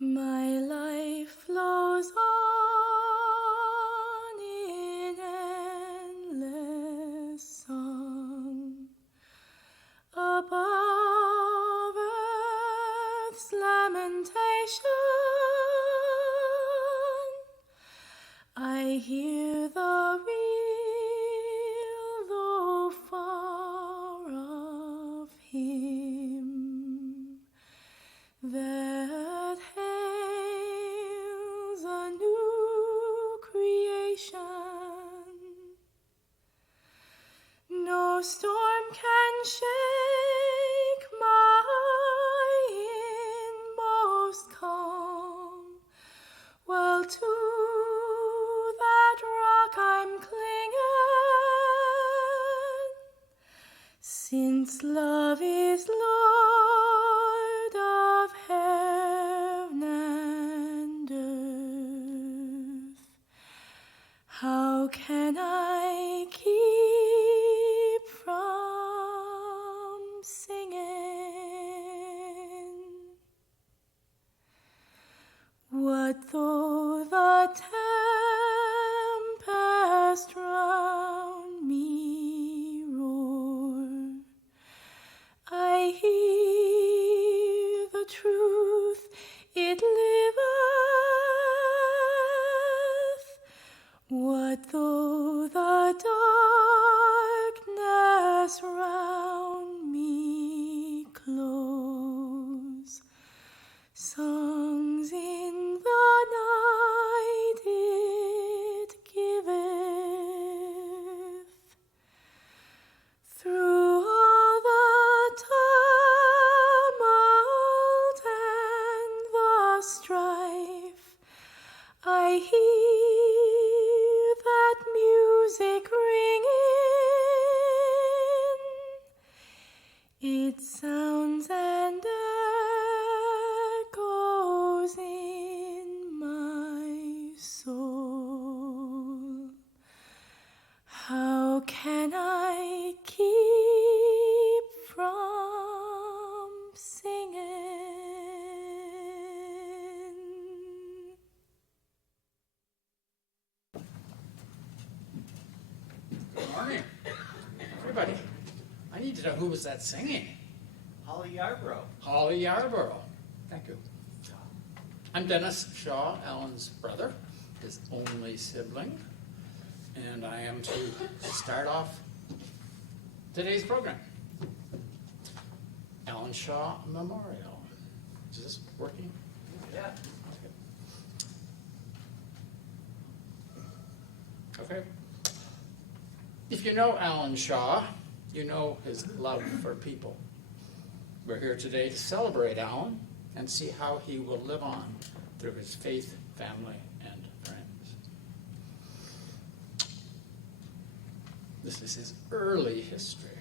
My life flows on in endless song above earth's lamentation. I hear the real, though far off hymn that hails a new creation. No storm can shake my inmost calm, while to that rock I'm clinging, since love is Lord of heaven and earth. How can I keep from singing? What though the tempest round me roar? I hear the truth, it liveth. What though the darkness round me close? Songs in the night it giveth. Through all the tumult and the strife, I hear that music ringing. It sounds and echoes in my soul. How can I keep from singing? Good morning, everybody. I need to know who was that singing. Holly Yarborough. Holly Yarborough. Thank you. I'm Dennis Shaw, Allan's brother, his only sibling, and I am to start off today's program. Allan Shaw Memorial. Is this working? Yeah. Okay. If you know Allan Shaw, you know his love for people. We're here today to celebrate Allan and see how he will live on through his faith, family, and friends. This is his early history,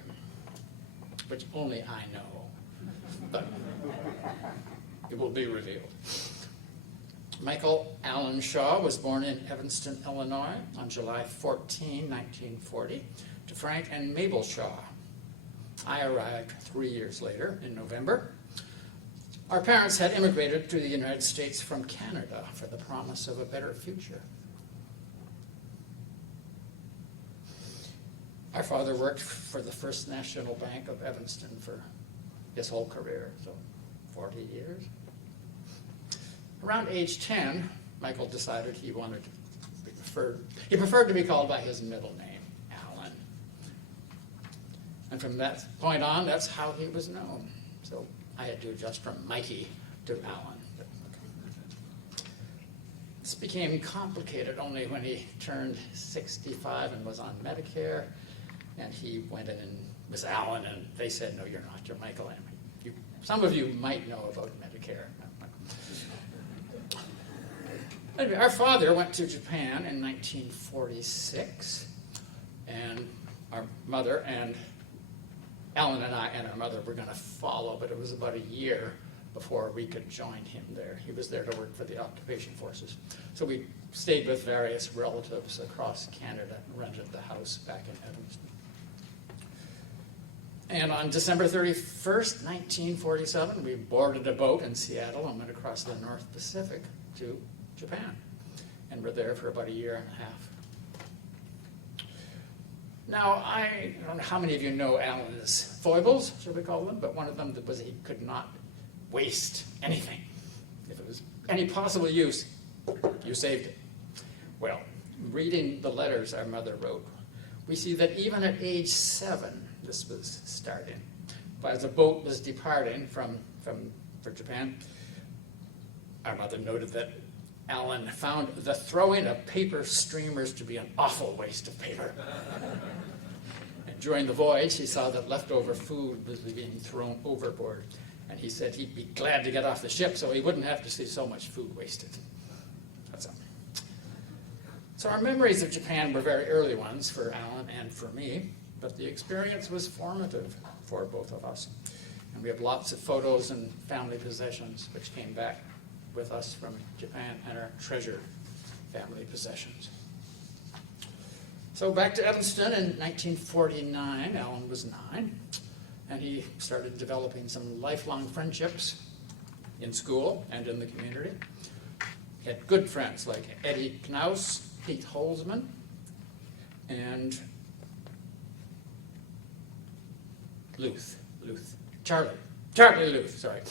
which only I know, but it will be revealed. Michael Allan Shaw was born in Evanston, Illinois on July 14, 1940, to Frank and Mabel Shaw. I arrived 3 years later in November. Our parents had immigrated to the United States from Canada for the promise of a better future. Our father worked for the First National Bank of Evanston for his whole career, so 40 years. Around age 10, Michael decided he preferred to be called by his middle name, Allan. And from that point on, that's how he was known. So I had to adjust from Mikey to Allan. This became complicated only when he turned 65 and was on Medicare, and he went in and was Allan, and they said, no, you're not, you're Michael. Some of you might know about Medicare. Anyway, our father went to Japan in 1946, and our mother and Allan and I and our mother were going to follow, but it was about a year before we could join him there. He was there to work for the occupation forces. So we stayed with various relatives across Canada and rented the house back in Evanston. And on December 31st, 1947, we boarded a boat in Seattle and went across the North Pacific to Japan. And were there for about a year and a half. Now, I don't know how many of you know Allan's foibles, should we call them, but one of them was he could not waste anything. If it was any possible use, you saved it. Well, reading the letters our mother wrote, we see that even at age 7, this was starting. But as the boat was departing for Japan, our mother noted that Allan found the throwing of paper streamers to be an awful waste of paper. And during the voyage, he saw that leftover food was being thrown overboard. And he said he'd be glad to get off the ship so he wouldn't have to see so much food wasted. That's all. So our memories of Japan were very early ones for Allan and for me, but the experience was formative for both of us. And we have lots of photos and family possessions which came back with us from Japan and are treasured family possessions. So back to Evanston in 1949, Allan was 9, and he started developing some lifelong friendships in school and in the community. He had good friends like Eddie Knaus, Pete Holzman, and Charlie Luth, sorry.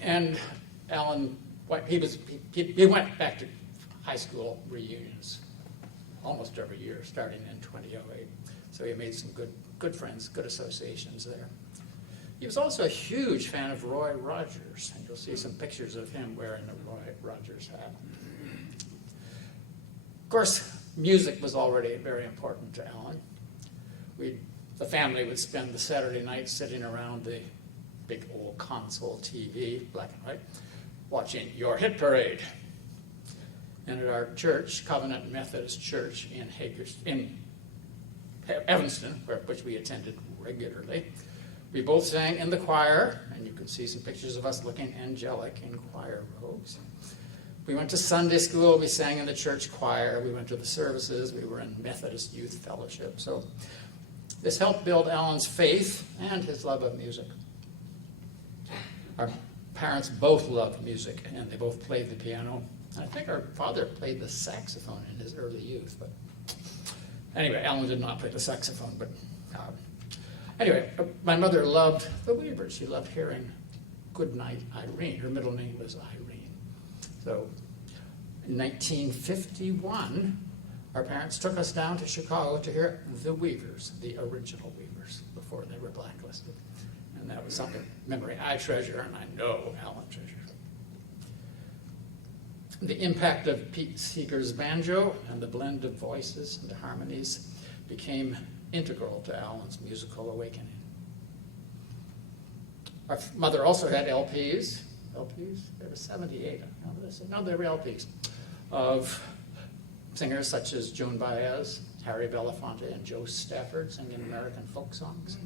And Allan, he went back to high school reunions almost every year, starting in 2008. So he made some good friends, good associations there. He was also a huge fan of Roy Rogers, and you'll see some pictures of him wearing the Roy Rogers hat. Of course, music was already very important to Allan. The family would spend the Saturday night sitting around the big old console TV, black and white, watching Your Hit Parade. And at our church, Covenant Methodist Church in Evanston, which we attended regularly, we both sang in the choir, and you can see some pictures of us looking angelic in choir robes. We went to Sunday school, we sang in the church choir, we went to the services, we were in Methodist Youth Fellowship. So this helped build Allan's faith and his love of music. Our parents both loved music, and they both played the piano. And I think our father played the saxophone in his early youth. But anyway, Allan did not play the saxophone. But anyway, my mother loved the Weavers. She loved hearing Goodnight Irene. Her middle name was Irene. So in 1951, our parents took us down to Chicago to hear the Weavers, the original Weavers, before they were blacklisted. And that was something, memory I treasure, and I know Allan treasures. The impact of Pete Seeger's banjo and the blend of voices and the harmonies became integral to Allan's musical awakening. Our mother also had LPs. There were 78. No, they were LPs of singers such as Joan Baez, Harry Belafonte, and Joe Stafford singing American folk songs.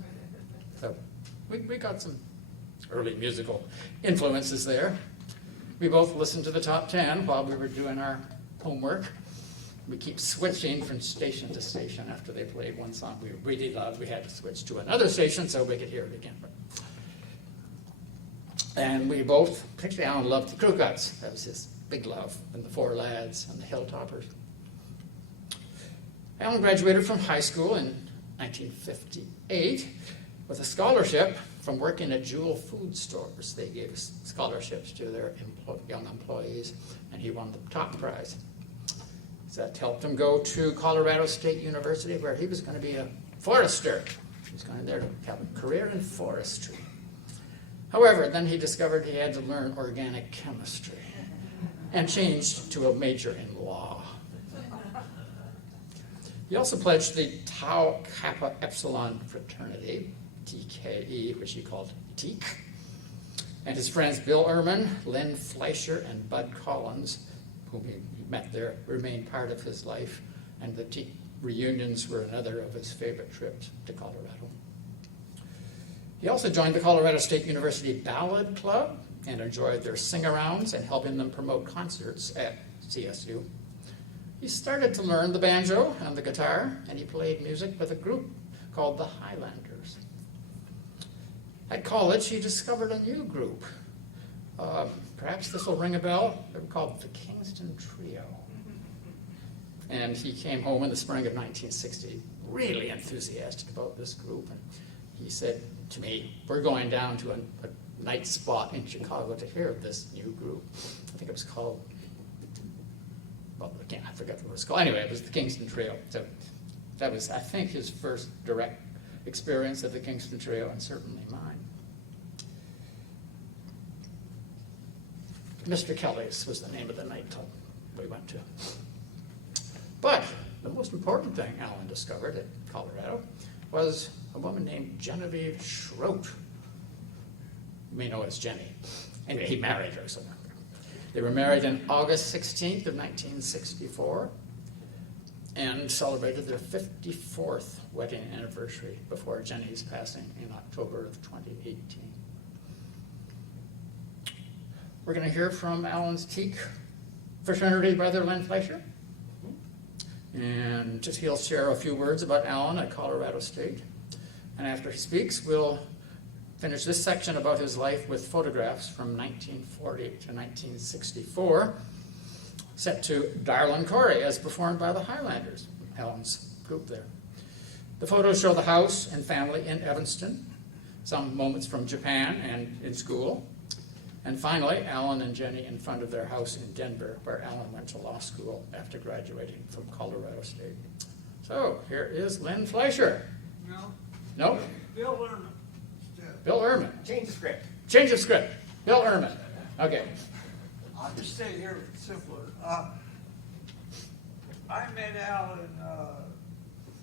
So we got some early musical influences there. We both listened to the top 10 while we were doing our homework. We keep switching from station to station after they played one song we really loved. We had to switch to another station so we could hear it again. And we both, particularly Allan, loved the Crew Cuts. That was his big love, and the Four Lads and the Hilltoppers. Allan graduated from high school in 1958 with a scholarship from working at Jewel food stores. They gave scholarships to their young employees, and he won the top prize. So that helped him go to Colorado State University, where he was going to be a forester. He was going there to have a career in forestry. However, then he discovered he had to learn organic chemistry and changed to a major in law. He also pledged the Tau Kappa Epsilon fraternity, TKE, which he called TEEK. And his friends Bill Ehrman, Len Fleischer, and Bud Collins, whom he met there, remained part of his life. And the TEEK reunions were another of his favorite trips to Colorado. He also joined the Colorado State University Ballad Club and enjoyed their sing-arounds and helping them promote concerts at CSU. He started to learn the banjo and the guitar, and he played music with a group called the Highlanders. At college, he discovered a new group. Perhaps this will ring a bell. They were called the Kingston Trio. And he came home in the spring of 1960, really enthusiastic about this group. And he said to me, we're going down to a night spot in Chicago to hear this new group. I think it was called, well, again, I forget what it was called. Anyway, it was the Kingston Trio. So that was, I think, his first direct experience of the Kingston Trio, and certainly mine. Mr. Kelly's was the name of the night club we went to. But the most important thing Allan discovered at Colorado was a woman named Genevieve Schroet. You may know as Jenny. Anyway, he married her. So they were married on August 16th of 1964 and celebrated their 54th wedding anniversary before Jenny's passing in October of 2018. We're going to hear from Allan's Teak fraternity brother, Len Fleischer. And just he'll share a few words about Allan at Colorado State. And after he speaks, we'll finish this section about his life with photographs from 1940 to 1964, set to Darlin' Corey as performed by the Highlanders, Allan's group there. The photos show the house and family in Evanston, some moments from Japan and in school, and finally, Allan and Jenny in front of their house in Denver, where Allan went to law school after graduating from Colorado State. So, here is Len Fleischer. No. No? Bill Lerman. Bill Ehrman. Change the script. Change of script. Bill Ehrman. Okay. I'll just stay here simpler. I met Al in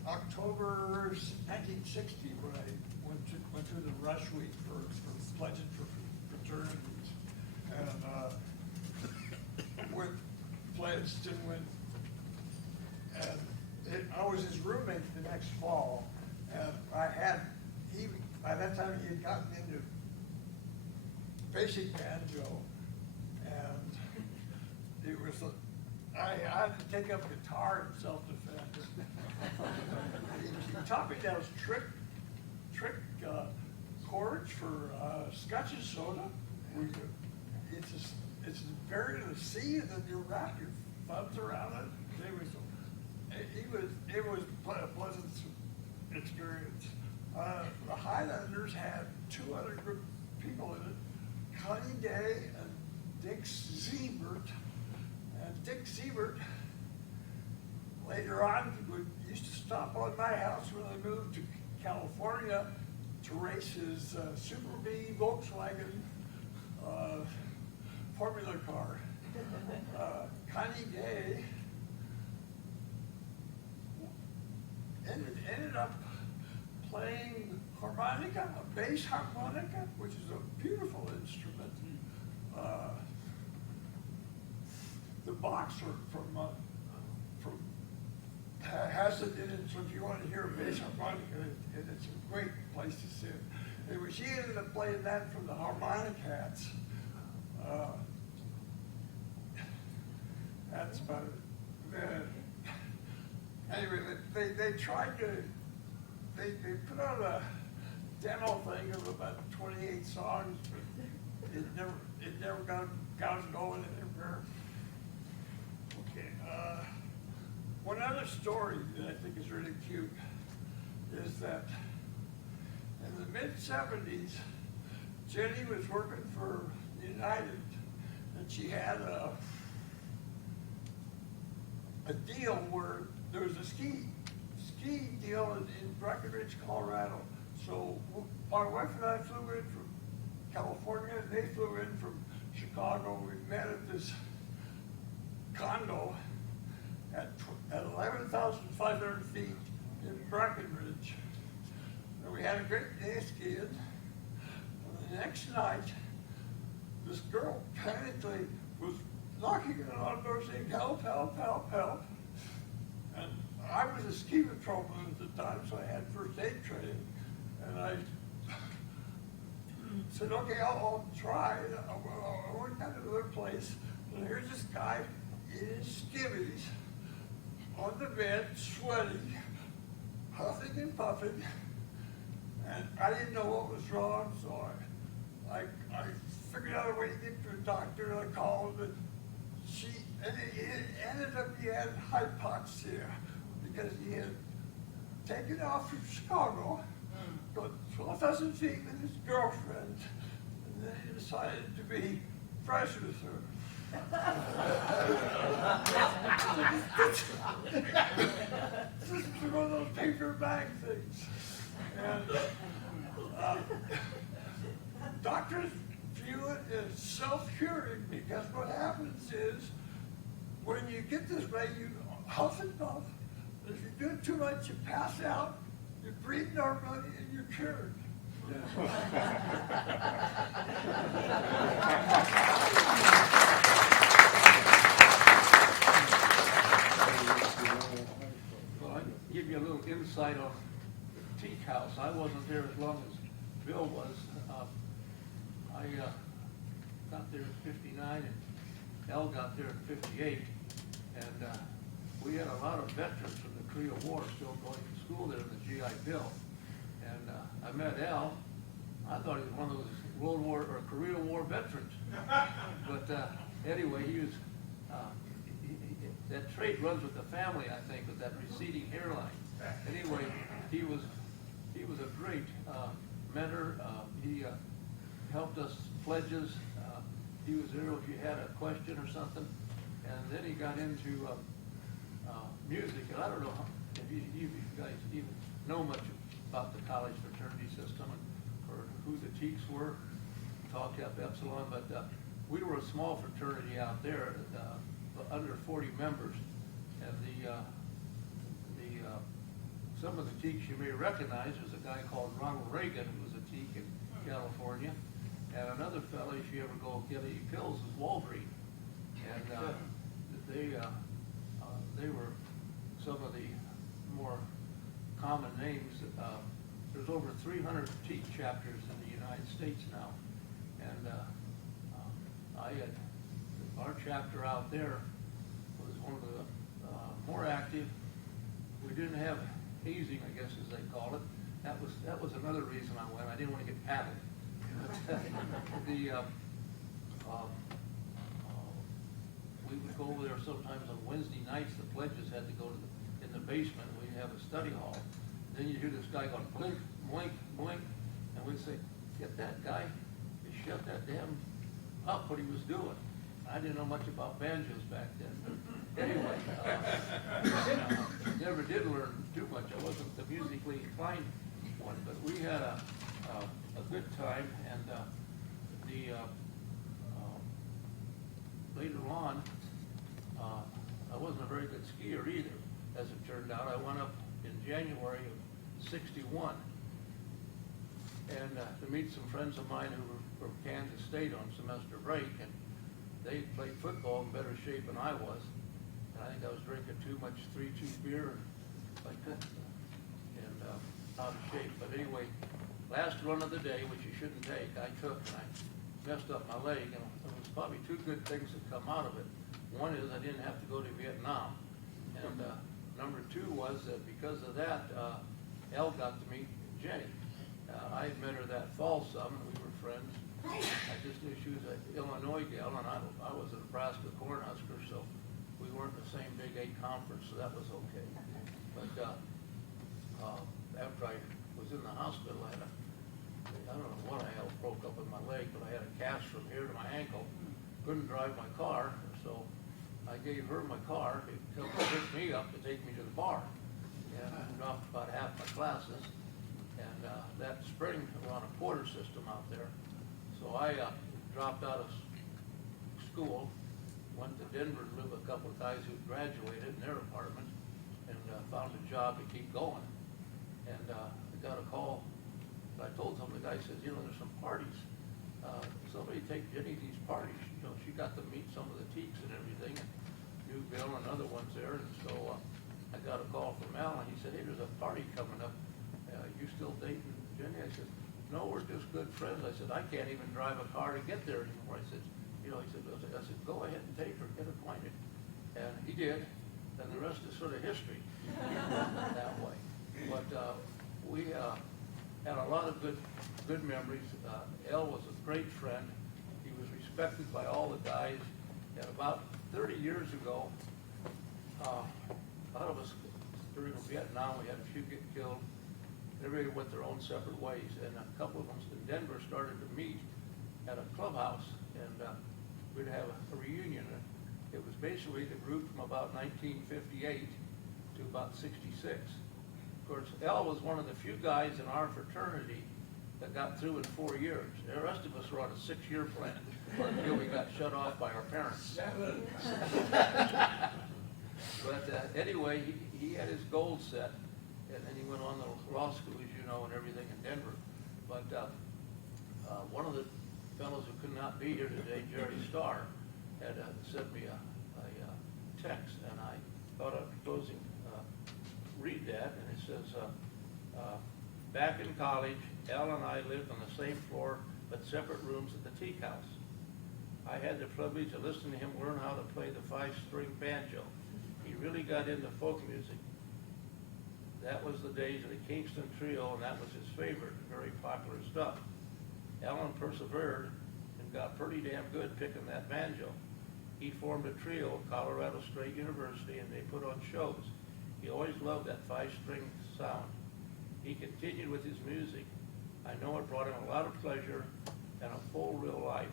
October 1960 when I went through the rush week for pledging for fraternities. And with pledged and went, and I was his roommate the next fall. And by that time he had gotten into basic banjo, and it was, I had to take up guitar in self-defense. He taught me those trick chords for Scotch and soda. It's buried in the sea, and then you wrap your thumbs around it. It was a pleasant experience. The Highlanders had two other group people in it, Connie Day and Dick Siebert. And Dick Siebert, later on, used to stop on my house when I moved to California to race his Super B Volkswagen Formula car. Connie Day ended up playing harmonica, a bass harmonica, which is a beautiful instrument. The boxer has it in it, so if you want to hear a bass harmonica, and it's a great place to sit. Anyway, she ended up playing that from the harmonic hats. That's about it. Anyway, they tried to, they put out a demo thing of about 28 songs, but it never got going anywhere. Okay, one other story that I think is really cute is that in the mid-70s, Jenny was working for United, and she had a deal where there was a ski deal in Breckenridge, Colorado. So my wife and I flew in from California, and they flew in from Chicago. We met at this condo at 11,500 feet in Breckenridge. And we had a great day skiing. And the next night, this girl panically was knocking on our door saying, "Help, help, help, help." And I was a ski patrolman at the time, so I had first aid training. And I said, "Okay, I'll try." I went down to another place, and here's this guy in his skivvies on the bed, sweating, huffing and puffing. And I didn't know what was wrong, so I figured out a way to get to a doctor. I called, and it ended up he had hypoxia because he had taken off from Chicago, got 12,000 feet with his girlfriend, and then he decided to be fresh with her. This is one of those paper bag things. And doctors view it as self-curing because what happens is when you get this way, you huff and puff. If you do it too much, you pass out, you breathe normally, and you're cured. Well, I can give you a little insight on the teak house. I wasn't there as long as Bill was. I got there in '59, and Al got there in '58, and we had a lot of veterans from the Korea War still going to school there in the GI Bill. And I met Al. I thought he was one of those World War or Korea War veterans. But anyway, he was. That trait runs with the family, I think, with that receding hairline. Anyway, he was a great mentor. He helped us pledges. He was there if you had a question or something. And then he got into music. And I don't know if you guys even know much about the college fraternity system or who the Teeks were, Tau Kappa Epsilon, but we were a small fraternity out there, under 40 members, and some of the Teeks you may recognize. There's a guy called Ronald Reagan who was a Teek in California, and another fellow, if you ever go get any pills, is Walgreen, and they were some of the more common names. There's over 300 Teek chapters in the United States now, and our chapter out there was one of the more active. We didn't have hazing, I guess as they call it. That was another reason I went. I didn't want to get paddled. We would go over there sometimes on Wednesday nights. The pledges had to go to in the basement. We'd have a study hall. Then you'd hear this guy going blink, blink, blink, and we'd say, "Get that guy! He shut that damn up what he was doing." I didn't know much about banjos back then. But anyway, never did learn too much. I wasn't the musically inclined one, but we had a good time. And later on, I wasn't a very good skier either, as it turned out. I went up in January of '61 and to meet some friends of mine who were from Kansas State on semester break, and they played football in better shape than I was. And I think I was drinking too much 3-2 beer and like that, and out of shape. But anyway, last run of the day, which you shouldn't take, I took, and I messed up my leg, and there was probably two good things that come out of it. One is I didn't have to go to Vietnam, and number two was that because of that, Elle got to meet Jenny. I had met her that fall some, and we were friends. I just knew she was an Illinois gal, and I was a Nebraska Cornhusker, so we weren't in the same Big 8 conference, so that was okay. But after I was in the hospital, I don't know what I had broke up in my leg, but I had a cast from here to my ankle. Couldn't drive my car, so I gave her my car to pick me up to take me to the bar. And I dropped about half my classes. And that spring, we're on a quarter system out there. So I dropped out of school, went to Denver to live with a couple of guys who graduated in their apartment, and found a job to keep going. And I got a call. I told some of the guys, says, there's some parties. Somebody take Jenny to these parties. She got to meet some of the Teeks and everything, and knew Bill and other ones there. And so I got a call from Allan. He said, "Hey, there's a party coming up. You still dating Jenny?" I said, "No, we're just good friends." I said, "I can't even drive a car to get there anymore." I said, I said, "Go ahead and take her, get acquainted." And he did, and the rest is sort of history that way. But we had a a lot of good memories. Al was a great friend. He was respected by all the guys. And about 30 years ago, a lot of us during Vietnam, we had a few get killed. Everybody went their own separate ways, and a couple of them in Denver started to meet at a clubhouse, and we'd have a reunion. It was basically the group from about 1958 to about 66. Of course, Al was one of the few guys in our fraternity that got through in 4 years. The rest of us were on a 6-year plan until we got shut off by our parents. But anyway, he had his goals set, and then he went on to law school, as you know, and everything in Denver. But one of the fellows who could not be here today, Jerry Starr, had sent me a text, and I thought I'd propose him read that, and it says, back in college, Al and I lived on the same floor, but separate rooms at the Teak House. I had the privilege of listening to him learn how to play the 5-string banjo. He really got into folk music. That was the days of the Kingston Trio, and that was his favorite, very popular stuff. Allan persevered and got pretty damn good picking that banjo. He formed a trio at Colorado State University, and they put on shows. He always loved that 5-string sound. He continued with his music. I know it brought him a lot of pleasure and a full real life.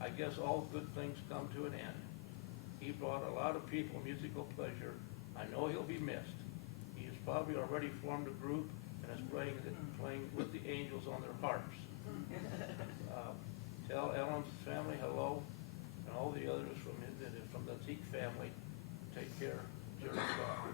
I guess all good things come to an end. He brought a lot of people musical pleasure. I know he'll be missed. He has probably already formed a group and is playing with the angels on their harps. Tell Allan's family hello, and all the others from the Teak family. Take care, Jerry Starr.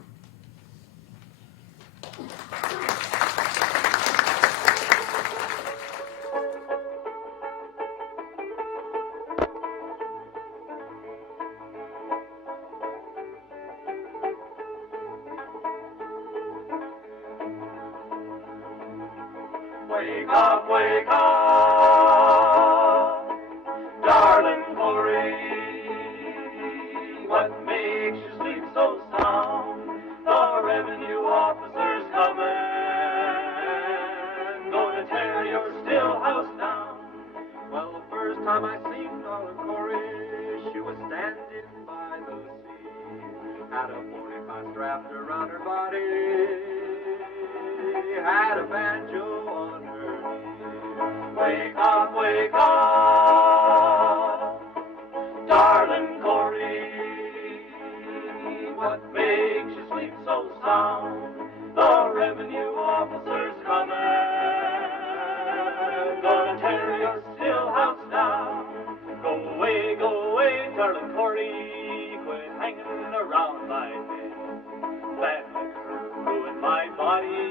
Wake up, darling Corey. What makes you sleep so sound? The revenue officer's coming, gonna tear your still house down. Well, the first time I seen darling Corey, she was standing by the sea, had a 45 strapped around her body, had a banjo on her knee. Wake up, darling Corey. What makes you sleep so sound? The revenue officer's coming, gonna tear your still house down. Go away, darling Corey. Quit hanging around my head. Bad liquor ruined my body.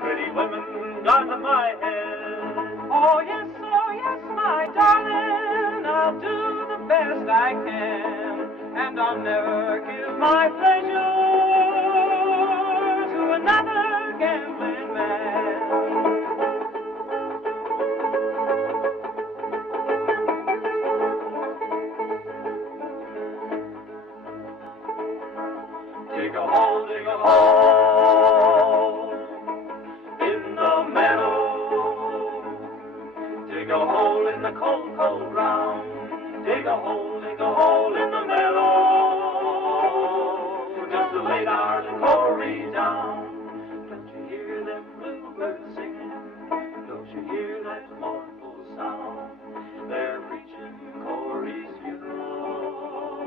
Pretty women got to my head. Oh yes, my darling, I'll do the best I can, and I'll never give my pleasure to another gambling man. Dig a hole in the meadow. Dig a hole in the cold, cold ground. Dig a hole in the meadow. Just to lay darling Corey down. Don't you hear them bluebirds singing? Don't you hear that mournful sound? They're preaching Corey's funeral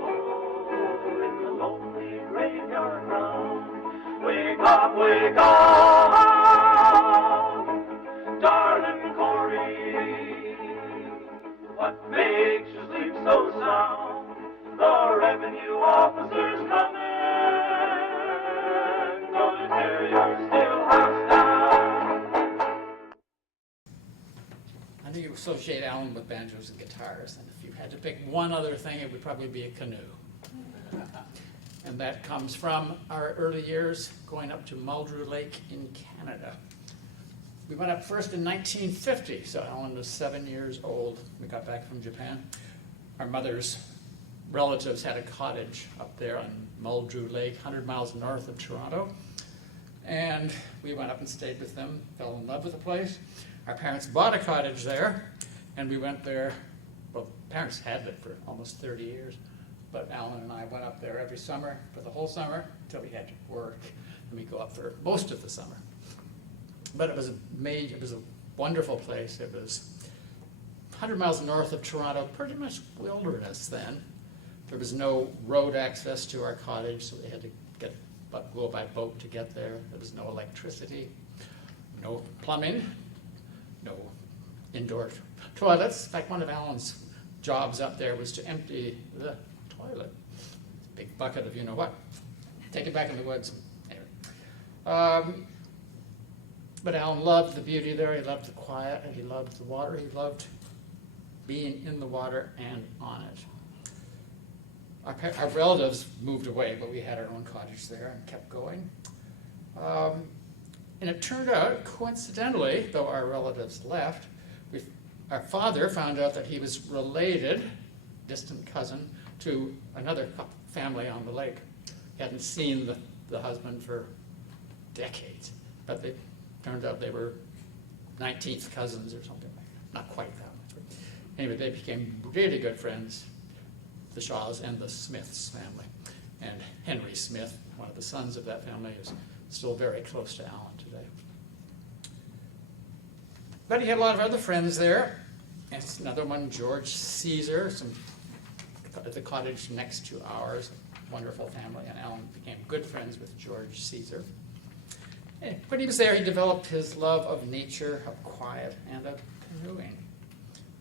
in the lonely graveyard ground. Wake up, darling Corey. What makes you sleep so sound? The revenue officer's coming, gonna tear your still house down. I knew you associate Allan with banjos and guitars, and if you had to pick one other thing, it would probably be a canoe. And that comes from our early years going up to Muldrew Lake in Canada. We went up first in 1950, so Allan was 7 years old. We got back from Japan. Our mother's relatives had a cottage up there on Muldrew Lake, 100 miles north of Toronto. And we went up and stayed with them, fell in love with the place. Our parents bought a cottage there, and we went there. Well, parents had it for almost 30 years, but Allan and I went up there every summer for the whole summer until we had to work, and we go up for most of the summer. But it was a wonderful place. It was 100 miles north of Toronto, pretty much wilderness then. There was no road access to our cottage, so we had to go by boat to get there. There was no electricity, no plumbing, no indoor toilets. In fact, one of Allan's jobs up there was to empty the toilet. Big bucket of you-know-what. Take it back in the woods. Anyway. But Allan loved the beauty there. He loved the quiet, and he loved the water. He loved being in the water and on it. Our relatives moved away, but we had our own cottage there and kept going. And it turned out, coincidentally, though our relatives left, our father found out that he was related, distant cousin, to another family on the lake. He hadn't seen the husband for decades, but they turned out they were 19th cousins or something like that. Not quite that much. Anyway, they became really good friends, the Shaws and the Smiths family. And Henry Smith, one of the sons of that family, is still very close to Allan today. But he had a lot of other friends there. And another one, George Caesar, at the cottage next to ours, wonderful family, and Allan became good friends with George Caesar. And when he was there, he developed his love of nature, of quiet, and of canoeing.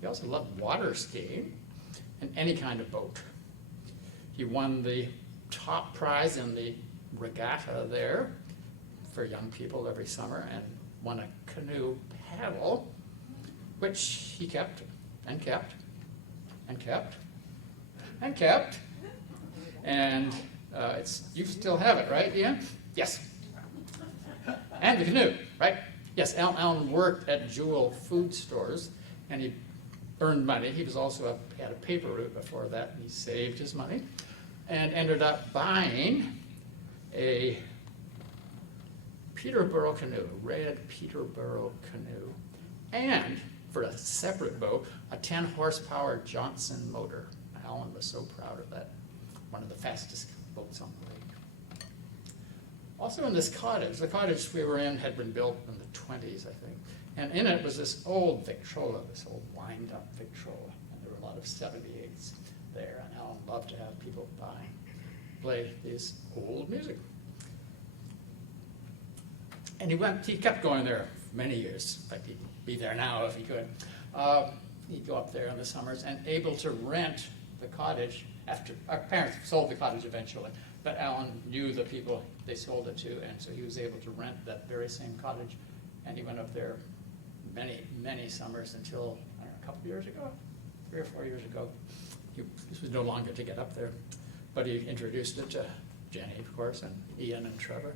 He also loved water skiing and any kind of boat. He won the top prize in the regatta there for young people every summer and won a canoe paddle, which he kept and kept and kept and kept. And you still have it, right, Ian? Yes. And the canoe, right? Yes, Allan worked at Jewel food stores, and he earned money. He was also had a paper route before that, and he saved his money and ended up buying a Peterborough canoe, red Peterborough canoe, and for a separate boat, a 10-horsepower Johnson motor. Allan was so proud of that, one of the fastest boats on the lake. Also in this cottage, the cottage we were in had been built in the 20s, I think, and in it was this old Victrola, this old wind-up Victrola, and there were a lot of 78s there, and Allan loved to have people play this old music. And he kept going there for many years. In fact, he'd be there now if he could. He'd go up there in the summers and able to rent the cottage after our parents sold the cottage eventually. But Allan knew the people they sold it to, and so he was able to rent that very same cottage. And he went up there many, many summers until a couple years ago, 3 or 4 years ago. This was no longer to get up there. But he introduced it to Jenny, of course, and Ian and Trevor,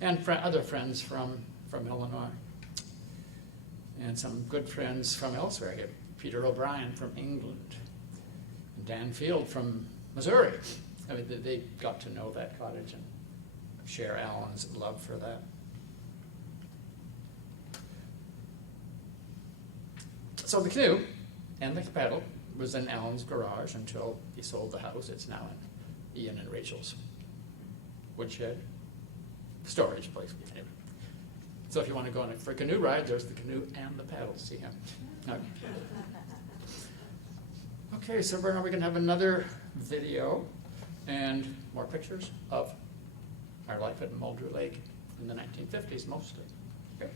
and other friends from Illinois, and some good friends from elsewhere. He had Peter O'Brien from England, and Dan Field from Missouri. I mean, they got to know that cottage and share Allan's love for that. So the canoe and the paddle was in Allan's garage until he sold the house. It's now in Ian and Rachel's woodshed storage place. Anyway. So if you want to go on for a canoe ride, there's the canoe and the paddle. See him. Okay, so now we're going to have another video and more pictures of our life at Muldrew Lake in the 1950s mostly. Okay.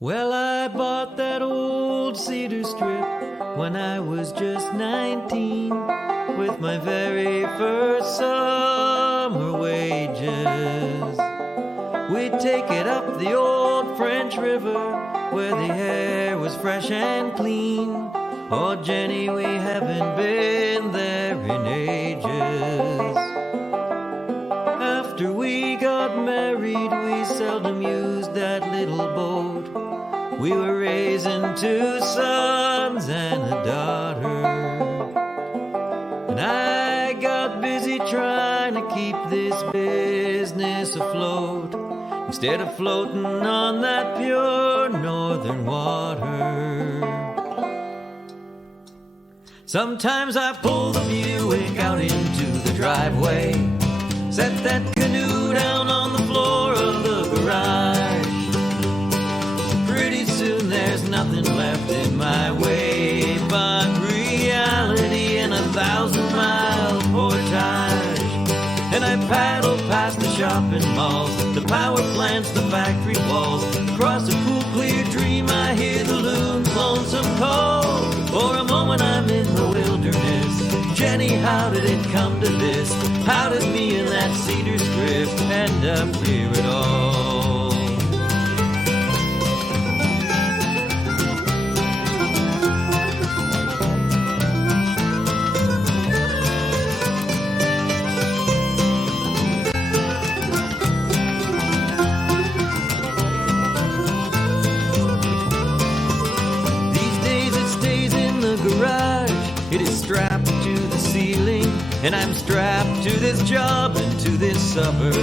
Well, I bought that old cedar strip when I was just 19 with my very first summer wages. We'd take it up the old French River where the air was fresh and clean. Oh, Jenny, we haven't been there in ages. After we got married, we seldom used that little boat. We were raising 2 sons and a daughter, and I got busy trying to keep this business afloat. instead of floating on that pure northern water. Sometimes I pull the Buick out into the driveway, set that canoe down on the floor of the garage. Pretty soon there's nothing left in my way but reality and 1,000-mile portage. And I paddle past the shopping malls, the power plants, the factory walls. Across a cool, clear dream I hear the loon's lonesome call. For a moment I'm in the wilderness. Jenny, how did it come to this? How did me and that cedar strip end up here at all? It is strapped to the ceiling, and I'm strapped to this job and to this suburb.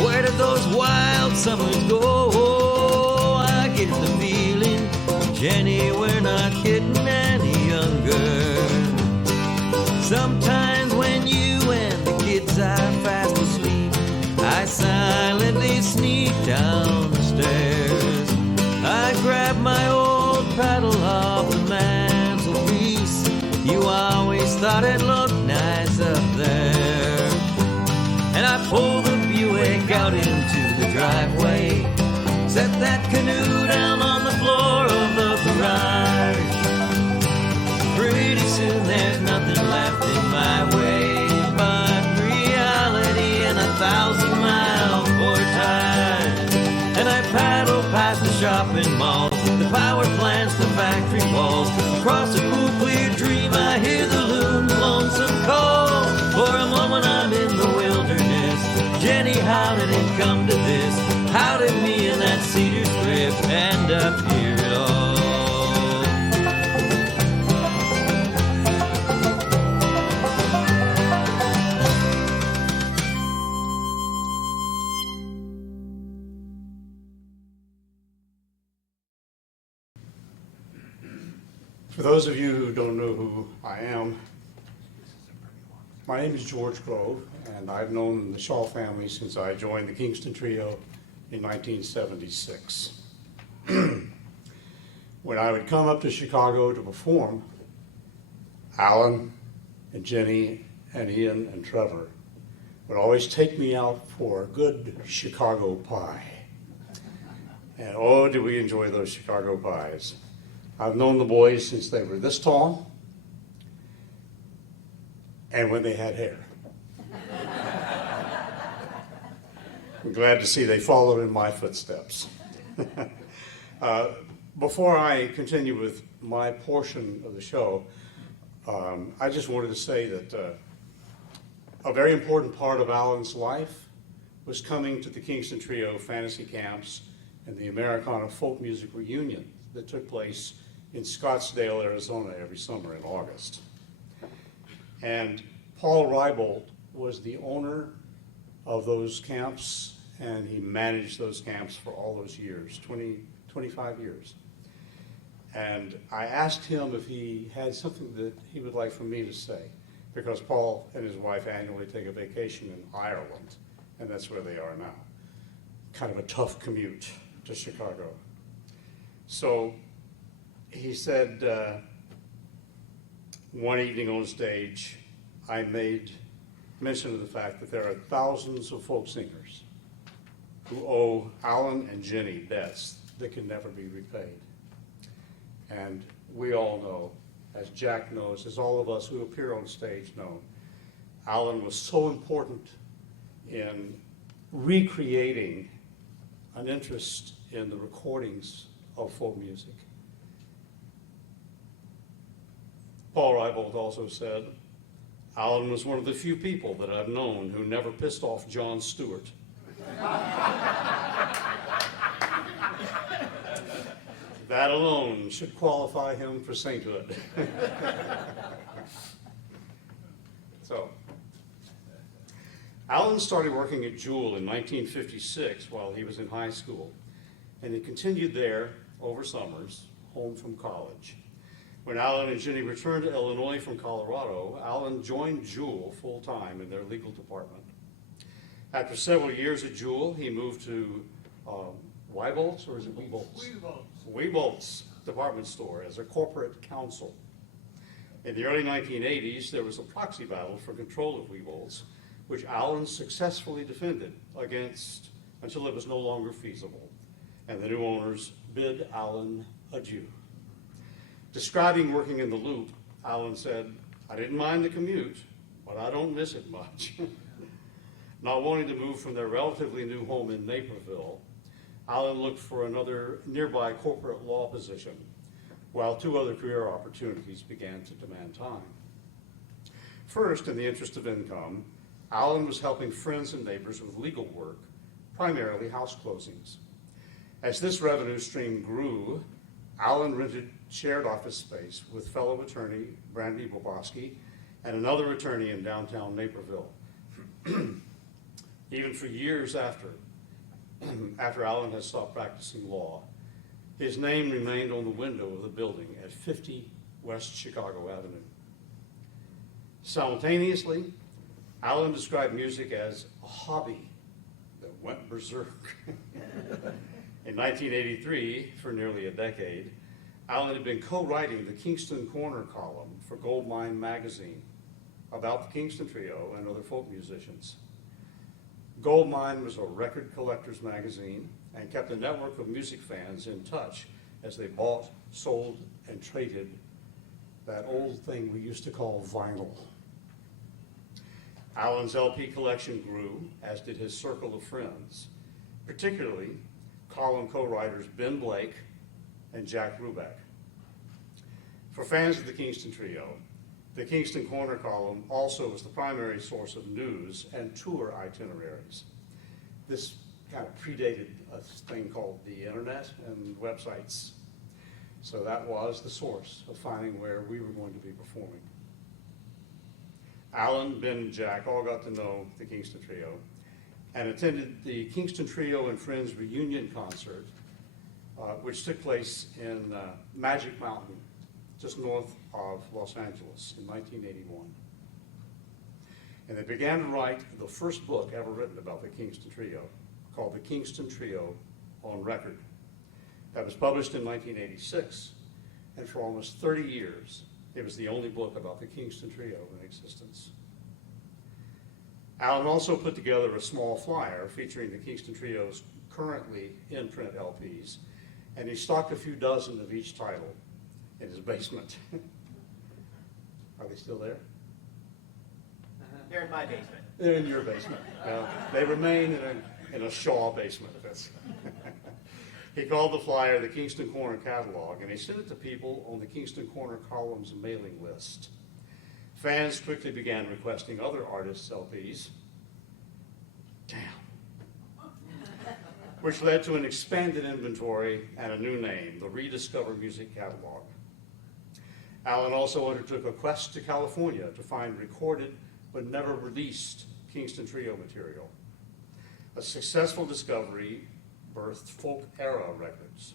Where did those wild summers go? I get the feeling, Jenny, we're not getting any younger. Sometimes when you and the kids are fast asleep, I silently sneak down the stairs. I grab my old paddle off the mantelpiece. You always thought it looked nice up there. And I pull the Buick out into the driveway, set that canoe down on the floor of the garage. Pretty soon there's nothing left in my way but reality and 1,000-mile portage. And I paddle past the shopping malls, the power plants, the factory walls. Across a cool, clear dream I hear the loon's lonesome call. For a moment I'm in the wilderness. Jenny, how did it come to this? How did me and that cedar strip end up here at all? For those of you who don't know who I am, my name is George Grove, and I've known the Shaw family since I joined the Kingston Trio in 1976. When I would come up to Chicago to perform, Allan and Jenny and Ian and Trevor would always take me out for a good Chicago pie. And oh, did we enjoy those Chicago pies. I've known the boys since they were this tall and when they had hair. I'm glad to see they followed in my footsteps. Before I continue with my portion of the show, I just wanted to say that a very important part of Allan's life was coming to the Kingston Trio fantasy camps and the Americana Folk Music Reunion that took place in Scottsdale, Arizona every summer in August. And Paul Reibold was the owner of those camps, and he managed those camps for all those years, 25 years. And I asked him if he had something that he would like for me to say, because Paul and his wife annually take a vacation in Ireland, and that's where they are now. Kind of a tough commute to Chicago. So he said, one evening on stage, I made mention of the fact that there are thousands of folk singers who owe Allan and Jenny debts that can never be repaid. And we all know, as Jack knows, as all of us who appear on stage know, Allan was so important in recreating an interest in the recordings of folk music. Paul Reibold also said, Allan was one of the few people that I've known who never pissed off Jon Stewart. That alone should qualify him for sainthood. So, Allan started working at Jewel in 1956 while he was in high school, and he continued there over summers, home from college. When Allan and Jenny returned to Illinois from Colorado, Allan joined Jewel full-time in their legal department. After several years at Jewel, he moved to Weibolt's, or is it Weebolt's? Weebolt's department store as a corporate counsel. In the early 1980s, there was a proxy battle for control of Weebolt's, which Allan successfully defended against until it was no longer feasible, and the new owners bid Allan adieu. Describing working in the Loop, Allan said, "I didn't mind the commute, but I don't miss it much." Not wanting to move from their relatively new home in Naperville, Allan looked for another nearby corporate law position, while two other career opportunities began to demand time. First, in the interest of income, Allan was helping friends and neighbors with legal work, primarily house closings. As this revenue stream grew, Allan rented shared office space with fellow attorney Brandy Boboski and another attorney in downtown Naperville. Even for years after Allan had stopped practicing law, his name remained on the window of the building at 50 West Chicago Avenue. Simultaneously, Allan described music as a hobby that went berserk. In 1983, for nearly a decade, Allan had been co-writing the Kingston Corner column for Goldmine magazine about the Kingston Trio and other folk musicians. Goldmine was a record collector's magazine and kept a network of music fans in touch as they bought, sold, and traded that old thing we used to call vinyl. Allan's LP collection grew, as did his circle of friends, particularly column co-writers Ben Blake and Jack Rubeck. For fans of the Kingston Trio, the Kingston Corner column also was the primary source of news and tour itineraries. This kind of predated a thing called the internet and websites. So that was the source of finding where we were going to be performing. Allan, Ben, and Jack all got to know the Kingston Trio and attended the Kingston Trio and Friends reunion concert, which took place in Magic Mountain, just north of Los Angeles in 1981. And they began to write the first book ever written about the Kingston Trio, called The Kingston Trio on Record. That was published in 1986, and for almost 30 years, it was the only book about the Kingston Trio in existence. Allan also put together a small flyer featuring the Kingston Trio's currently in-print LPs, and he stocked a few dozen of each title in his basement. Are they still there? They're in my basement. They're in your basement. They remain in a Shaw basement. He called the flyer the Kingston Corner Catalog, and he sent it to people on the Kingston Corner column's mailing list. Fans quickly began requesting other artists' LPs. Damn. Which led to an expanded inventory and a new name, the Rediscover Music Catalog. Allan also undertook a quest to California to find recorded but never released Kingston Trio material. A successful discovery birthed Folk Era Records.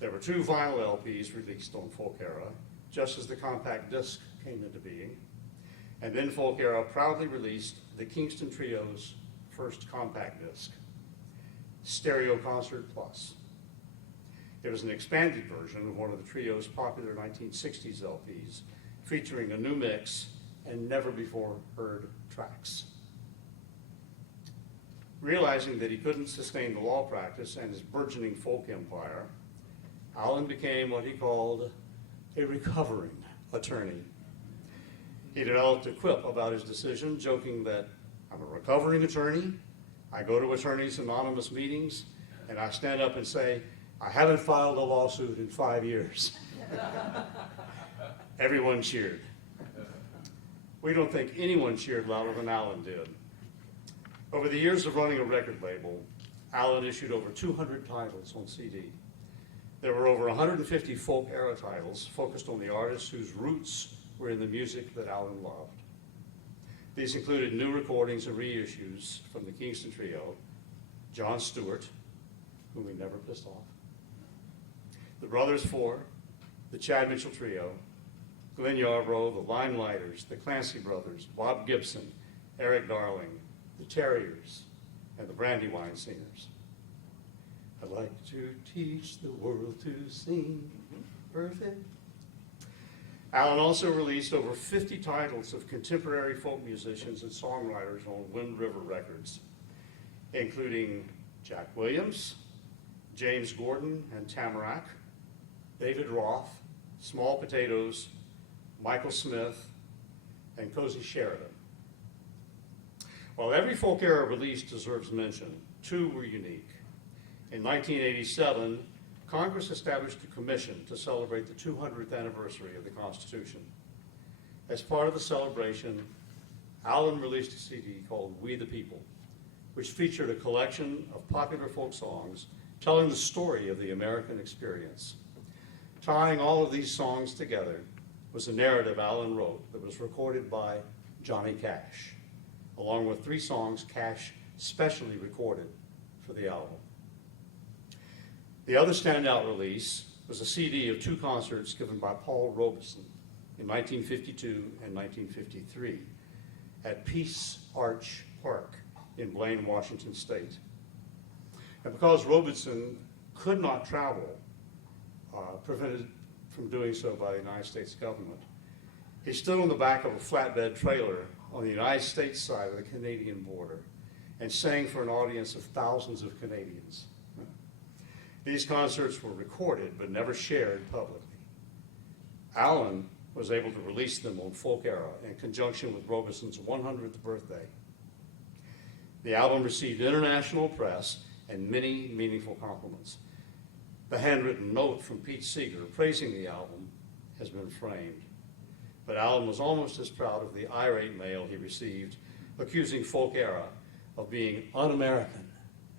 There were 2 vinyl LPs released on Folk Era, just as the compact disc came into being. And then Folk Era proudly released the Kingston Trio's first compact disc, Stereo Concert Plus. It was an expanded version of one of the trio's popular 1960s LPs, featuring a new mix and never-before-heard tracks. Realizing that he couldn't sustain the law practice and his burgeoning folk empire, Allan became what he called a recovering attorney. He developed a quip about his decision, joking that, "I'm a recovering attorney, I go to Attorneys Anonymous meetings, and I stand up and say, I haven't filed a lawsuit in 5 years." Everyone cheered. We don't think anyone cheered louder than Allan did. Over the years of running a record label, Allan issued over 200 titles on CD. There were over 150 folk era titles focused on the artists whose roots were in the music that Allan loved. These included new recordings and reissues from the Kingston Trio, John Stewart, whom we never pissed off, the Brothers Four, the Chad Mitchell Trio, Glenn Yarbrough, the Limelighters, the Clancy Brothers, Bob Gibson, Eric Darling, the Terriers, and the Brandywine Singers. I'd like to teach the world to sing perfect. Allan also released over 50 titles of contemporary folk musicians and songwriters on Wind River Records, including Jack Williams, James Gordon and Tamarack, David Roth, Small Potatoes, Michael Smith, and Cozy Sheridan. While every folk era release deserves mention, two were unique. In 1987, Congress established a commission to celebrate the 200th anniversary of the Constitution. As part of the celebration, Allan released a CD called We the People, which featured a collection of popular folk songs telling the story of the American experience. Tying all of these songs together was a narrative Allan wrote that was recorded by Johnny Cash, along with 3 songs Cash specially recorded for the album. The other standout release was a CD of 2 concerts given by Paul Robeson in 1952 and 1953 at Peace Arch Park in Blaine, Washington State. And because Robeson could not travel, prevented from doing so by the United States government, he stood on the back of a flatbed trailer on the United States side of the Canadian border and sang for an audience of thousands of Canadians. These concerts were recorded but never shared publicly. Allan was able to release them on Folk Era in conjunction with Robeson's 100th birthday. The album received international press and many meaningful compliments. The handwritten note from Pete Seeger praising the album has been framed. But Allan was almost as proud of the irate mail he received accusing Folk Era of being un-American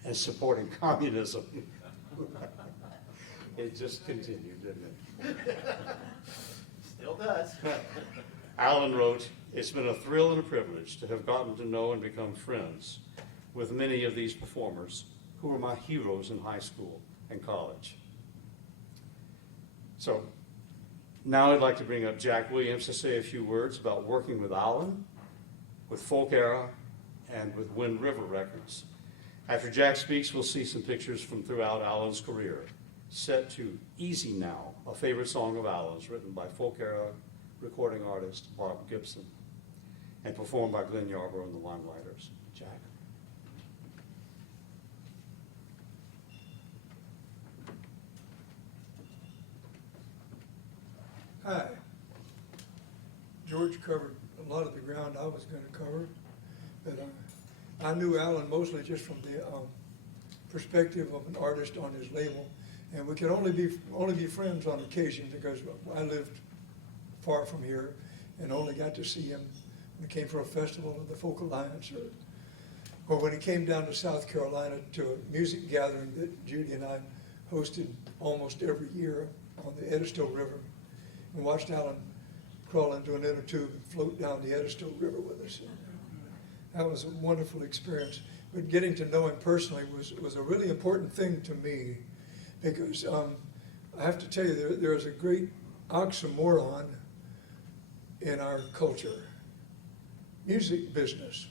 and supporting communism. It just continued, didn't it? Still does. Allan wrote, "It's been a thrill and a privilege to have gotten to know and become friends with many of these performers who were my heroes in high school and college." So now I'd like to bring up Jack Williams to say a few words about working with Allan, with Folk Era, and with Wind River Records. After Jack speaks, we'll see some pictures from throughout Allan's career, set to Easy Now, a favorite song of Allan's written by Folk Era recording artist Bob Gibson and performed by Glenn Yarbrough and the Limelighters. Jack. Hi. George covered a lot of the ground I was going to cover, but I knew Allan mostly just from the perspective of an artist on his label, and we could only be friends on occasion because I lived far from here and only got to see him when he came for a festival of the Folk Alliance, or when he came down to South Carolina to a music gathering that Judy and I hosted almost every year on the Edisto River, and watched Allan crawl into an inner tube and float down the Edisto River with us. That was a wonderful experience. But getting to know him personally was a really important thing to me, because I have to tell you, there's a great oxymoron in our culture. Music business.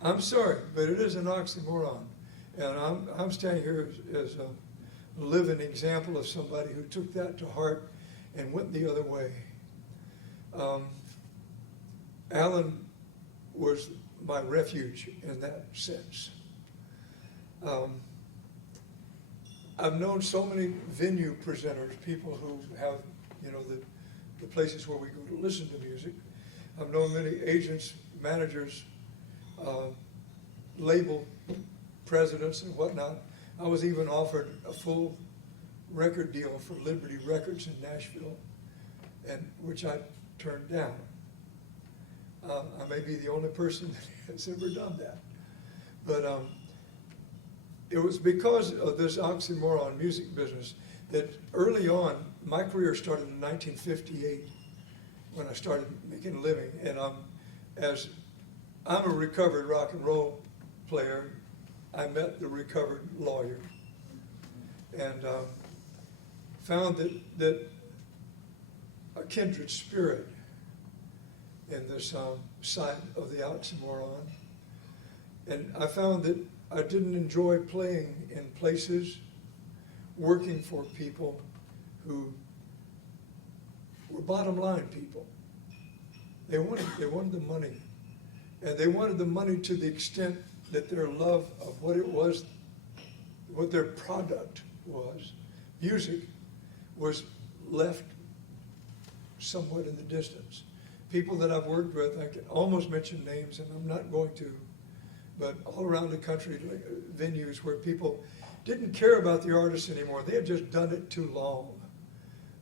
I'm sorry, but it is an oxymoron. And I'm standing here as a living example of somebody who took that to heart and went the other way. Allan was my refuge in that sense. I've known so many venue presenters, people who have, the places where we go to listen to music. I've known many agents, managers, label presidents and whatnot. I was even offered a full record deal for Liberty Records in Nashville, and which I turned down. I may be the only person that has ever done that. But it was because of this oxymoron music business that early on, my career started in 1958 when I started making a living. And as I'm a recovered rock and roll player, I met the recovered lawyer, and found that a kindred spirit in this side of the oxymoron. And I found that I didn't enjoy playing in places, working for people who were bottom line people. They wanted the money. And they wanted the money to the extent that their love of what it was, what their product was, music, was left somewhat in the distance. People that I've worked with, I can almost mention names, and I'm not going to, but all around the country, like, venues where people didn't care about the artist anymore. They had just done it too long.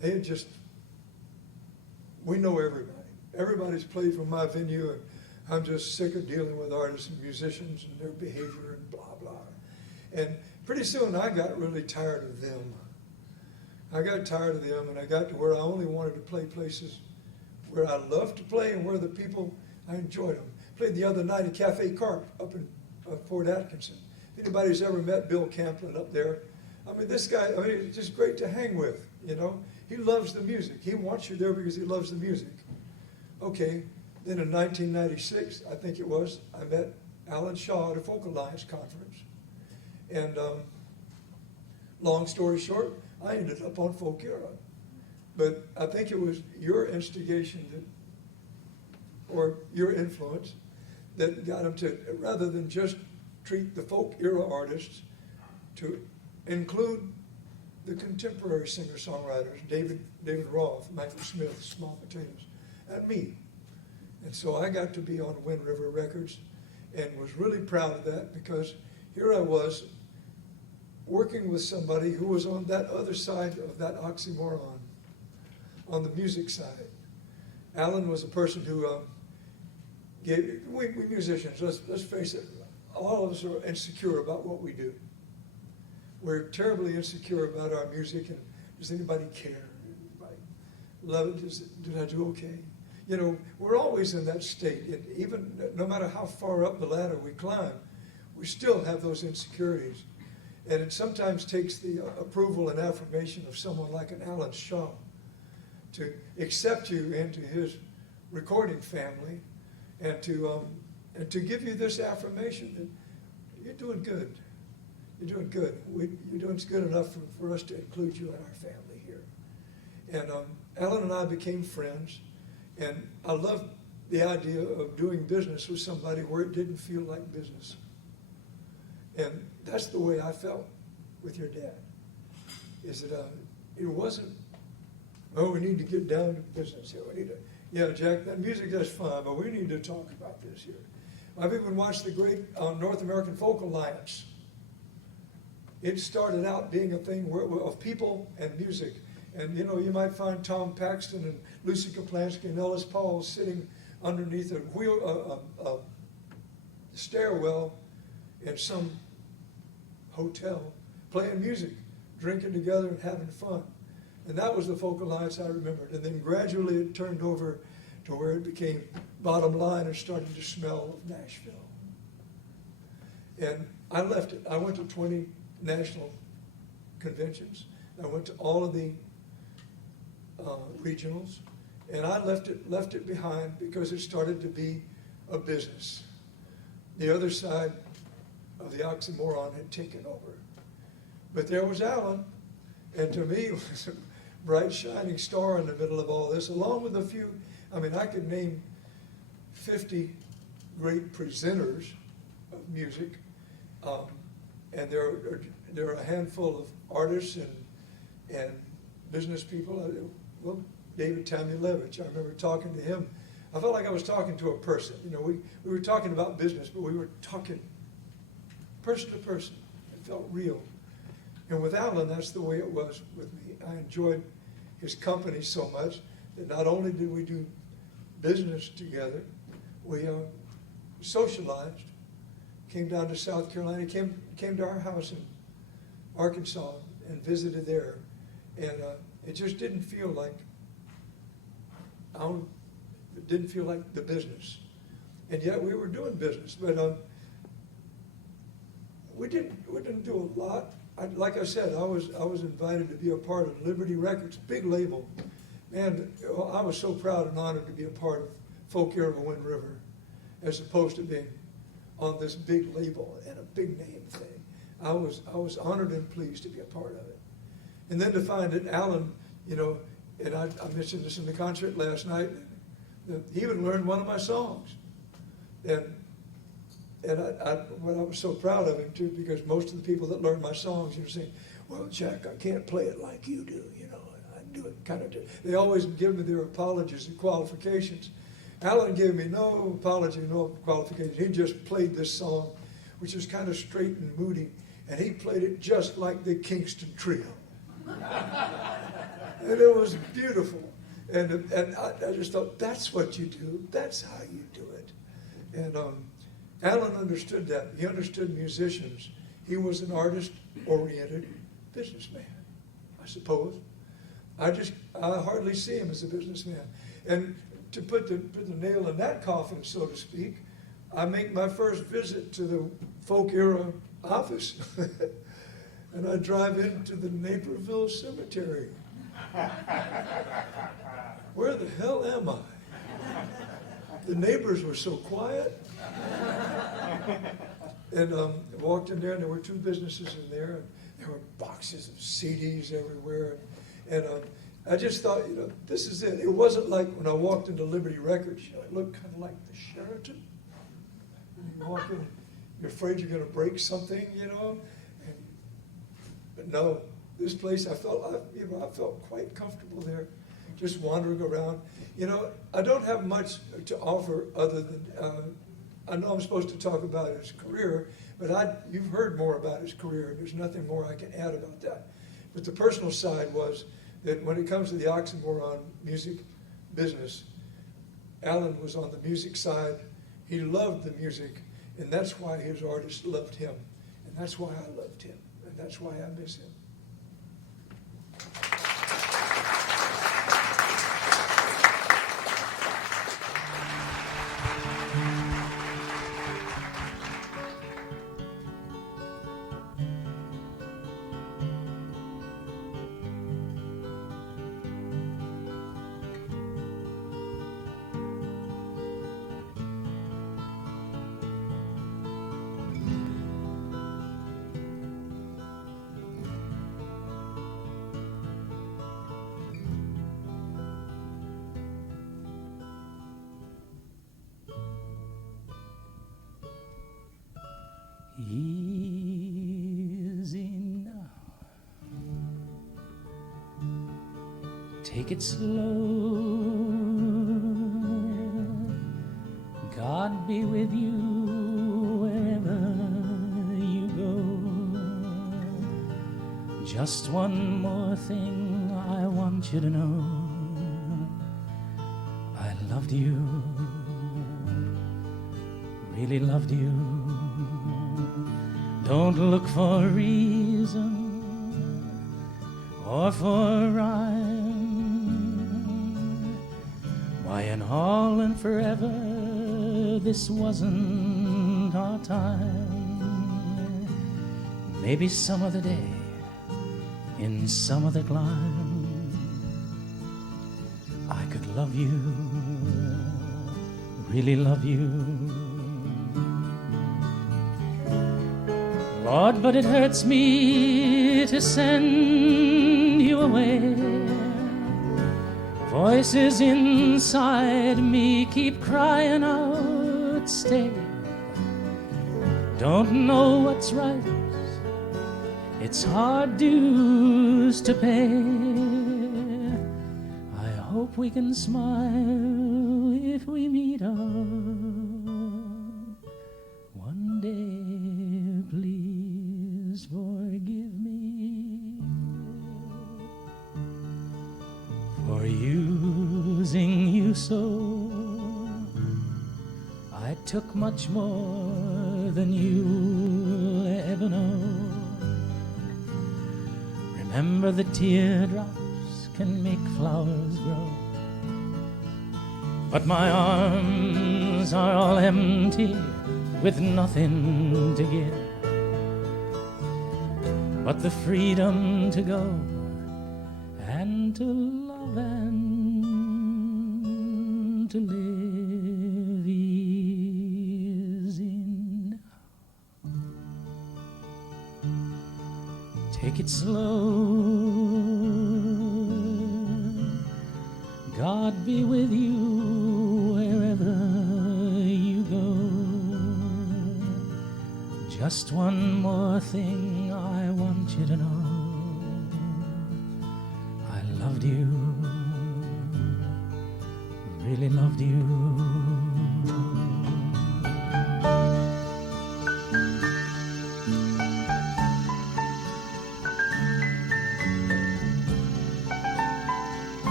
They had just, we know everybody. Everybody's played from my venue, and I'm just sick of dealing with artists and musicians and their behavior and blah, blah. And pretty soon I got really tired of them. I got tired of them, and I got to where I only wanted to play places where I loved to play and where the people, I enjoyed them. Played the other night at Cafe Carp up in Fort Atkinson. If anybody's ever met Bill Camplin up there, I mean, this guy, I mean, it's just great to hang with, you know. He loves the music. He wants you there because he loves the music. Okay, then in 1996, I think it was, I met Allan Shaw at a Folk Alliance conference. And long story short, I ended up on Folk Era. But I think it was your instigation that, or your influence, that got him to, rather than just treat the Folk Era artists, to include the contemporary singer-songwriters, David Roth, Michael Smith, Small Potatoes, and me. And so I got to be on Wind River Records and was really proud of that, because here I was working with somebody who was on that other side of that oxymoron, on the music side. Allan was a person who we musicians, let's face it, all of us are insecure about what we do. We're terribly insecure about our music, and does anybody care? Anybody love it? Did I do okay? You know, we're always in that state. And even no matter how far up the ladder we climb, we still have those insecurities. And it sometimes takes the approval and affirmation of someone like an Allan Shaw to accept you into his recording family, and to give you this affirmation that you're doing good. You're doing good. You're doing good enough for us to include you in our family here. And Allan and I became friends, and I loved the idea of doing business with somebody where it didn't feel like business. And that's the way I felt with your dad, is that it wasn't, oh, we need to get down to business here. We need to, yeah, Jack, that music, that's fine, but we need to talk about this here. I've even watched the great North American Folk Alliance. It started out being a thing of people and music. And, you know, you might find Tom Paxton and Lucy Kaplansky and Ellis Paul sitting underneath a stairwell in some hotel, playing music, drinking together and having fun. And that was the Folk Alliance I remembered. And then gradually it turned over to where it became bottom line and started to smell of Nashville. And I left it. I went to 20 national conventions. I went to all of the regionals, and I left it behind because it started to be a business. The other side of the oxymoron had taken over. But there was Allan, and to me, it was a bright, shining star in the middle of all this, along with a few, I mean, I could name 50 great presenters of music, and there are a handful of artists and business people. Well, David Tamulevich, I remember talking to him. I felt like I was talking to a person. You know, we were talking about business, but we were talking person to person. It felt real. And with Allan, that's the way it was with me. I enjoyed his company so much that not only did we do business together, we socialized, came down to South Carolina, came to our house in Arkansas and visited there. And it just didn't feel like It didn't feel like the business. And yet we were doing business, but we didn't do a lot. Like I said, I was invited to be a part of Liberty Records, big label. Man, I was so proud and honored to be a part of Folk Era Wind River, as opposed to being on this big label and a big name thing. I was honored and pleased to be a part of it. And then to find that Allan, you know, and I mentioned this in the concert last night, that he would learn one of my songs. And I was so proud of him too, because most of the people that learn my songs, you know, say, well, Jack, I can't play it like you do, you know, I do it kind of, they always give me their apologies and qualifications. Allan gave me no apology, no qualifications. He just played this song, which is kind of straight and moody, and he played it just like the Kingston Trio. And it was beautiful. And I just thought, that's what you do. That's how you do it. And Allan understood that. He understood musicians. He was an artist-oriented businessman, I suppose. I hardly see him as a businessman. And to put the nail in that coffin, so to speak, I make my first visit to the Folk Era office. And I drive into the Naperville cemetery. Where the hell am I? The neighbors were so quiet. And I walked in there, and there were two businesses in there, and there were boxes of CDs everywhere. And I just thought, you know, this is it. It wasn't like when I walked into Liberty Records, you know, it looked kind of like the Sheraton. And you walk in, you're afraid you're going to break something, you know. But no, this place, I felt quite comfortable there, just wandering around. You know, I don't have much to offer other than, I know I'm supposed to talk about his career, but you've heard more about his career, and there's nothing more I can add about that. But the personal side was that when it comes to the oxymoron music business, Allan was on the music side. He loved the music, and that's why his artists loved him, and that's why I loved him. That's why I miss him. Easy now. Take it slow. God be with you wherever you go. Just one more thing I want you to know. I loved you, really loved you. Don't look for reason or for rhyme why in all and forever this wasn't our time. Maybe some other day in some other clime I could love you, really love you. Lord, but it hurts me to send you away. Voices inside me keep crying out, stay. Don't know what's right, it's hard dues to pay. I hope we can smile if we meet up one day. Please forgive me for using you so. I took much more than you'll ever know. Remember the teardrops can make flowers grow. but my arms are all empty with nothing to give but the freedom to go and to love and to live easy now. Take it slow. God be with you wherever you go. Just one more thing I want you to know. I loved you, really loved you.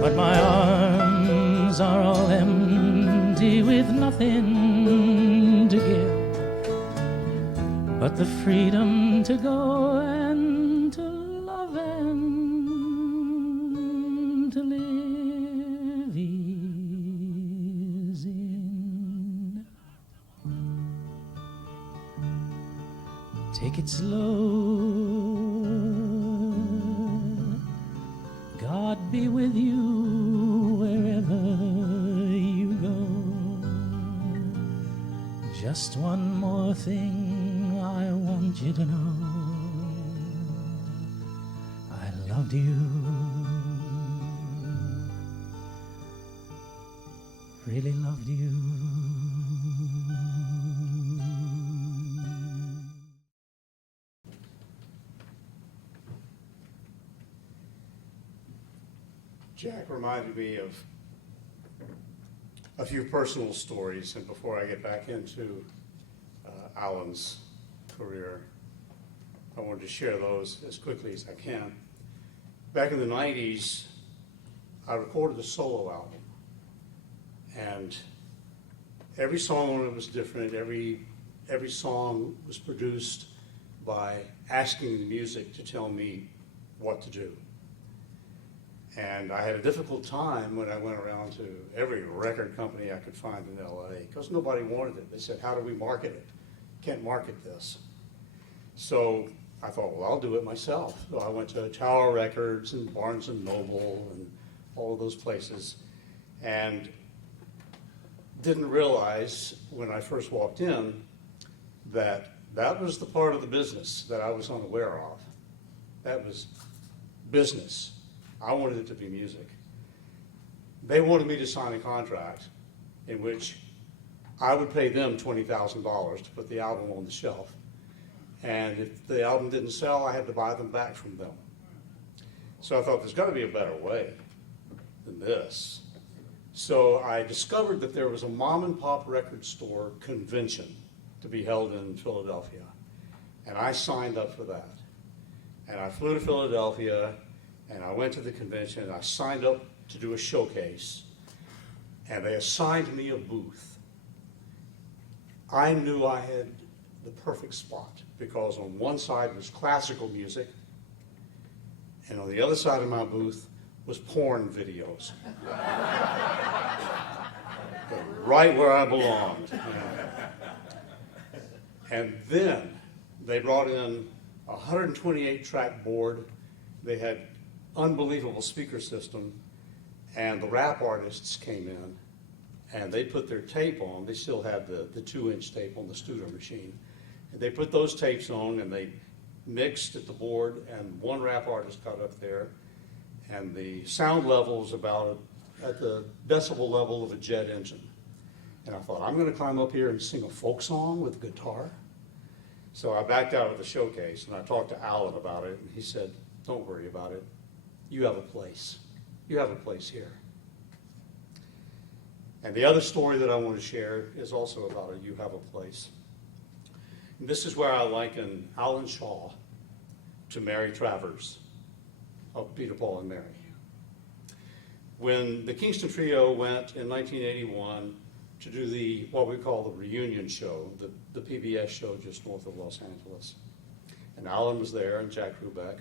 But my arms are all empty with nothing to give but the freedom to go and to love and to live easy now. Take it slow. God be with you wherever you go. Just one more thing I want you to know. I loved you, really loved you. Jack reminded me of a few personal stories, and before I get back into Allan's career, I wanted to share those as quickly as I can. Back in the 90s, I recorded a solo album, and every song on it was different. Every song was produced by asking the music to tell me what to do. And I had a difficult time when I went around to every record company I could find in LA, because nobody wanted it. They said, how do we market it? Can't market this. So I thought, well, I'll do it myself. So I went to Tower Records and Barnes and Noble and all of those places, and didn't realize when I first walked in that that was the part of the business that I was unaware of. That was business. I wanted it to be music. They wanted me to sign a contract in which I would pay them $20,000 to put the album on the shelf. And if the album didn't sell, I had to buy them back from them. So I thought, there's got to be a better way than this. So I discovered that there was a mom and pop record store convention to be held in Philadelphia. And I signed up for that. And I flew to Philadelphia, and I went to the convention, and I signed up to do a showcase, and they assigned me a booth. I knew I had the perfect spot, because on one side was classical music, and on the other side of my booth was porn videos. Right where I belonged. And then they brought in a 128-track board. They had unbelievable speaker system, and the rap artists came in, and they put their tape on. They still had the 2-inch tape on the Studer machine. And they put those tapes on, and they mixed at the board, and one rap artist got up there, and the sound level was about at the decibel level of a jet engine. And I thought, I'm going to climb up here and sing a folk song with guitar. So I backed out of the showcase, and I talked to Allan about it, and he said, don't worry about it. You have a place. You have a place here. And the other story that I want to share is also about a You Have a Place. And this is where I liken Allan Shaw to Mary Travers of Peter, Paul, and Mary. When the Kingston Trio went in 1981 to do what we call the reunion show, the PBS show just north of Los Angeles. And Allan was there, and Jack Rubeck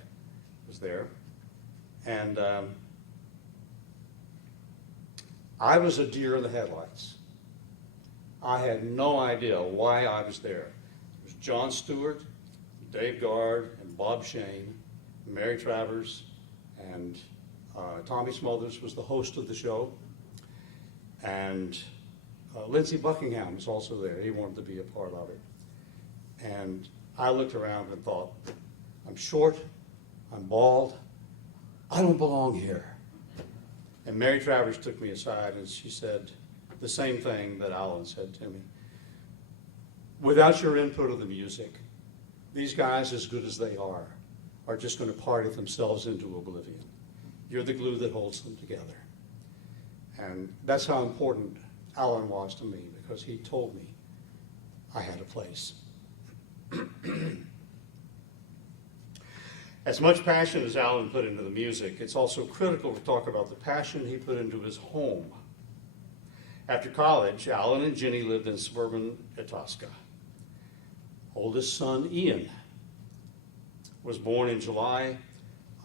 was there. And I was a deer in the headlights. I had no idea why I was there. It was Jon Stewart, Dave Guard, and Bob Shane, Mary Travers, and Tommy Smothers was the host of the show. And Lindsey Buckingham was also there. He wanted to be a part of it. And I looked around and thought, I'm short, I'm bald, I don't belong here. And Mary Travers took me aside and she said the same thing that Allan said to me. Without your input of the music, these guys, as good as they are just going to party themselves into oblivion. You're the glue that holds them together. And that's how important Allan was to me, because he told me I had a place. As much passion as Allan put into the music, it's also critical to talk about the passion he put into his home. After college, Allan and Jenny lived in suburban Itasca. Oldest son, Ian, was born in July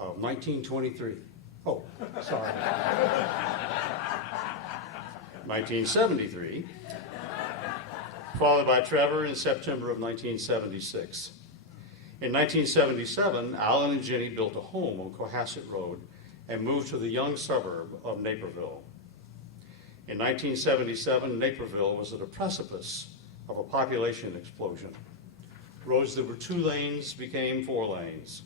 of 1923. Oh, sorry. 1973, followed by Trevor in September of 1976. In 1977, Allan and Jenny built a home on Cohasset Road and moved to the young suburb of Naperville. In 1977, Naperville was at a precipice of a population explosion. Roads that were 2 lanes became 4 lanes.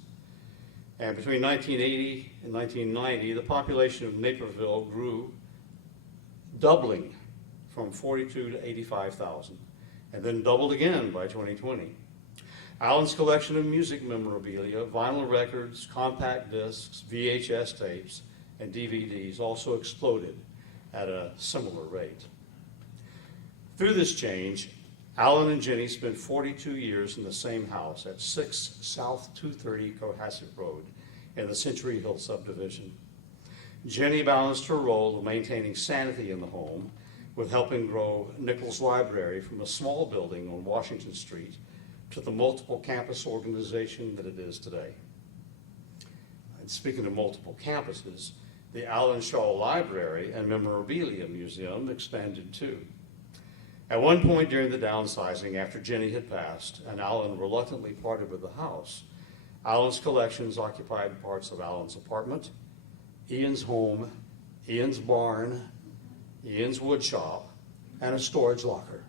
And between 1980 and 1990, the population of Naperville grew, doubling from 42 to 85,000, and then doubled again by 2020. Allan's collection of music memorabilia, vinyl records, compact discs, VHS tapes, and DVDs also exploded at a similar rate. Through this change, Allan and Jenny spent 42 years in the same house at 6 South 230 Cohasset Road in the Century Hill subdivision. Jenny balanced her role of maintaining sanity in the home with helping grow Nichols Library from a small building on Washington Street to the multiple campus organization that it is today. And speaking of multiple campuses, the Allan Shaw Library and Memorabilia Museum expanded too. At one point during the downsizing, after Jenny had passed and Allan reluctantly parted with the house, Allan's collections occupied parts of Allan's apartment, Ian's home, Ian's barn, Ian's wood shop, and a storage locker.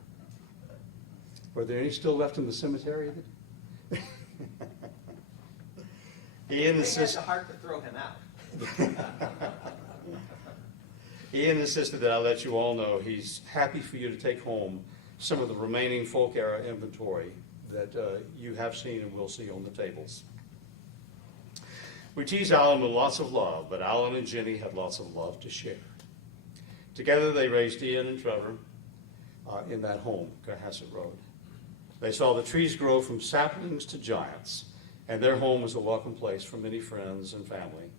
Were there any still left in the cemetery? Ian They insisted. had the heart to throw him out. Ian insisted that I let you all know he's happy for you to take home some of the remaining folk era inventory that you have seen and will see on the tables. We tease Allan with lots of love, but Allan and Jenny had lots of love to share. Together they raised Ian and Trevor in that home, Cohasset Road. They saw the trees grow from saplings to giants, and their home was a welcome place for many friends and family,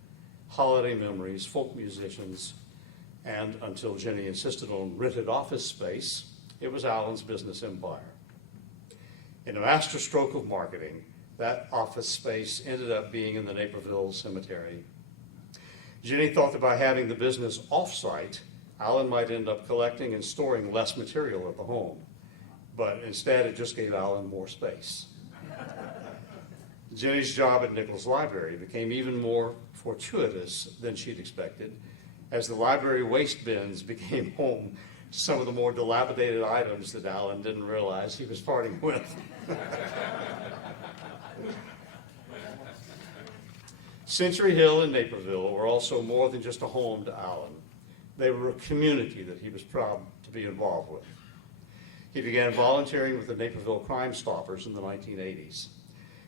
holiday memories, folk musicians, and until Jenny insisted on rented office space, it was Allan's business empire. In a masterstroke of marketing, that office space ended up being in the Naperville Cemetery. Jenny thought that by having the business off-site, Allan might end up collecting and storing less material at the home, but instead it just gave Allan more space. Jenny's job at Nichols Library became even more fortuitous than she'd expected, as the library waste bins became home to some of the more dilapidated items that Allan didn't realize he was parting with. Century Hill and Naperville were also more than just a home to Allan. They were a community that he was proud to be involved with. He began volunteering with the Naperville Crime Stoppers in the 1980s.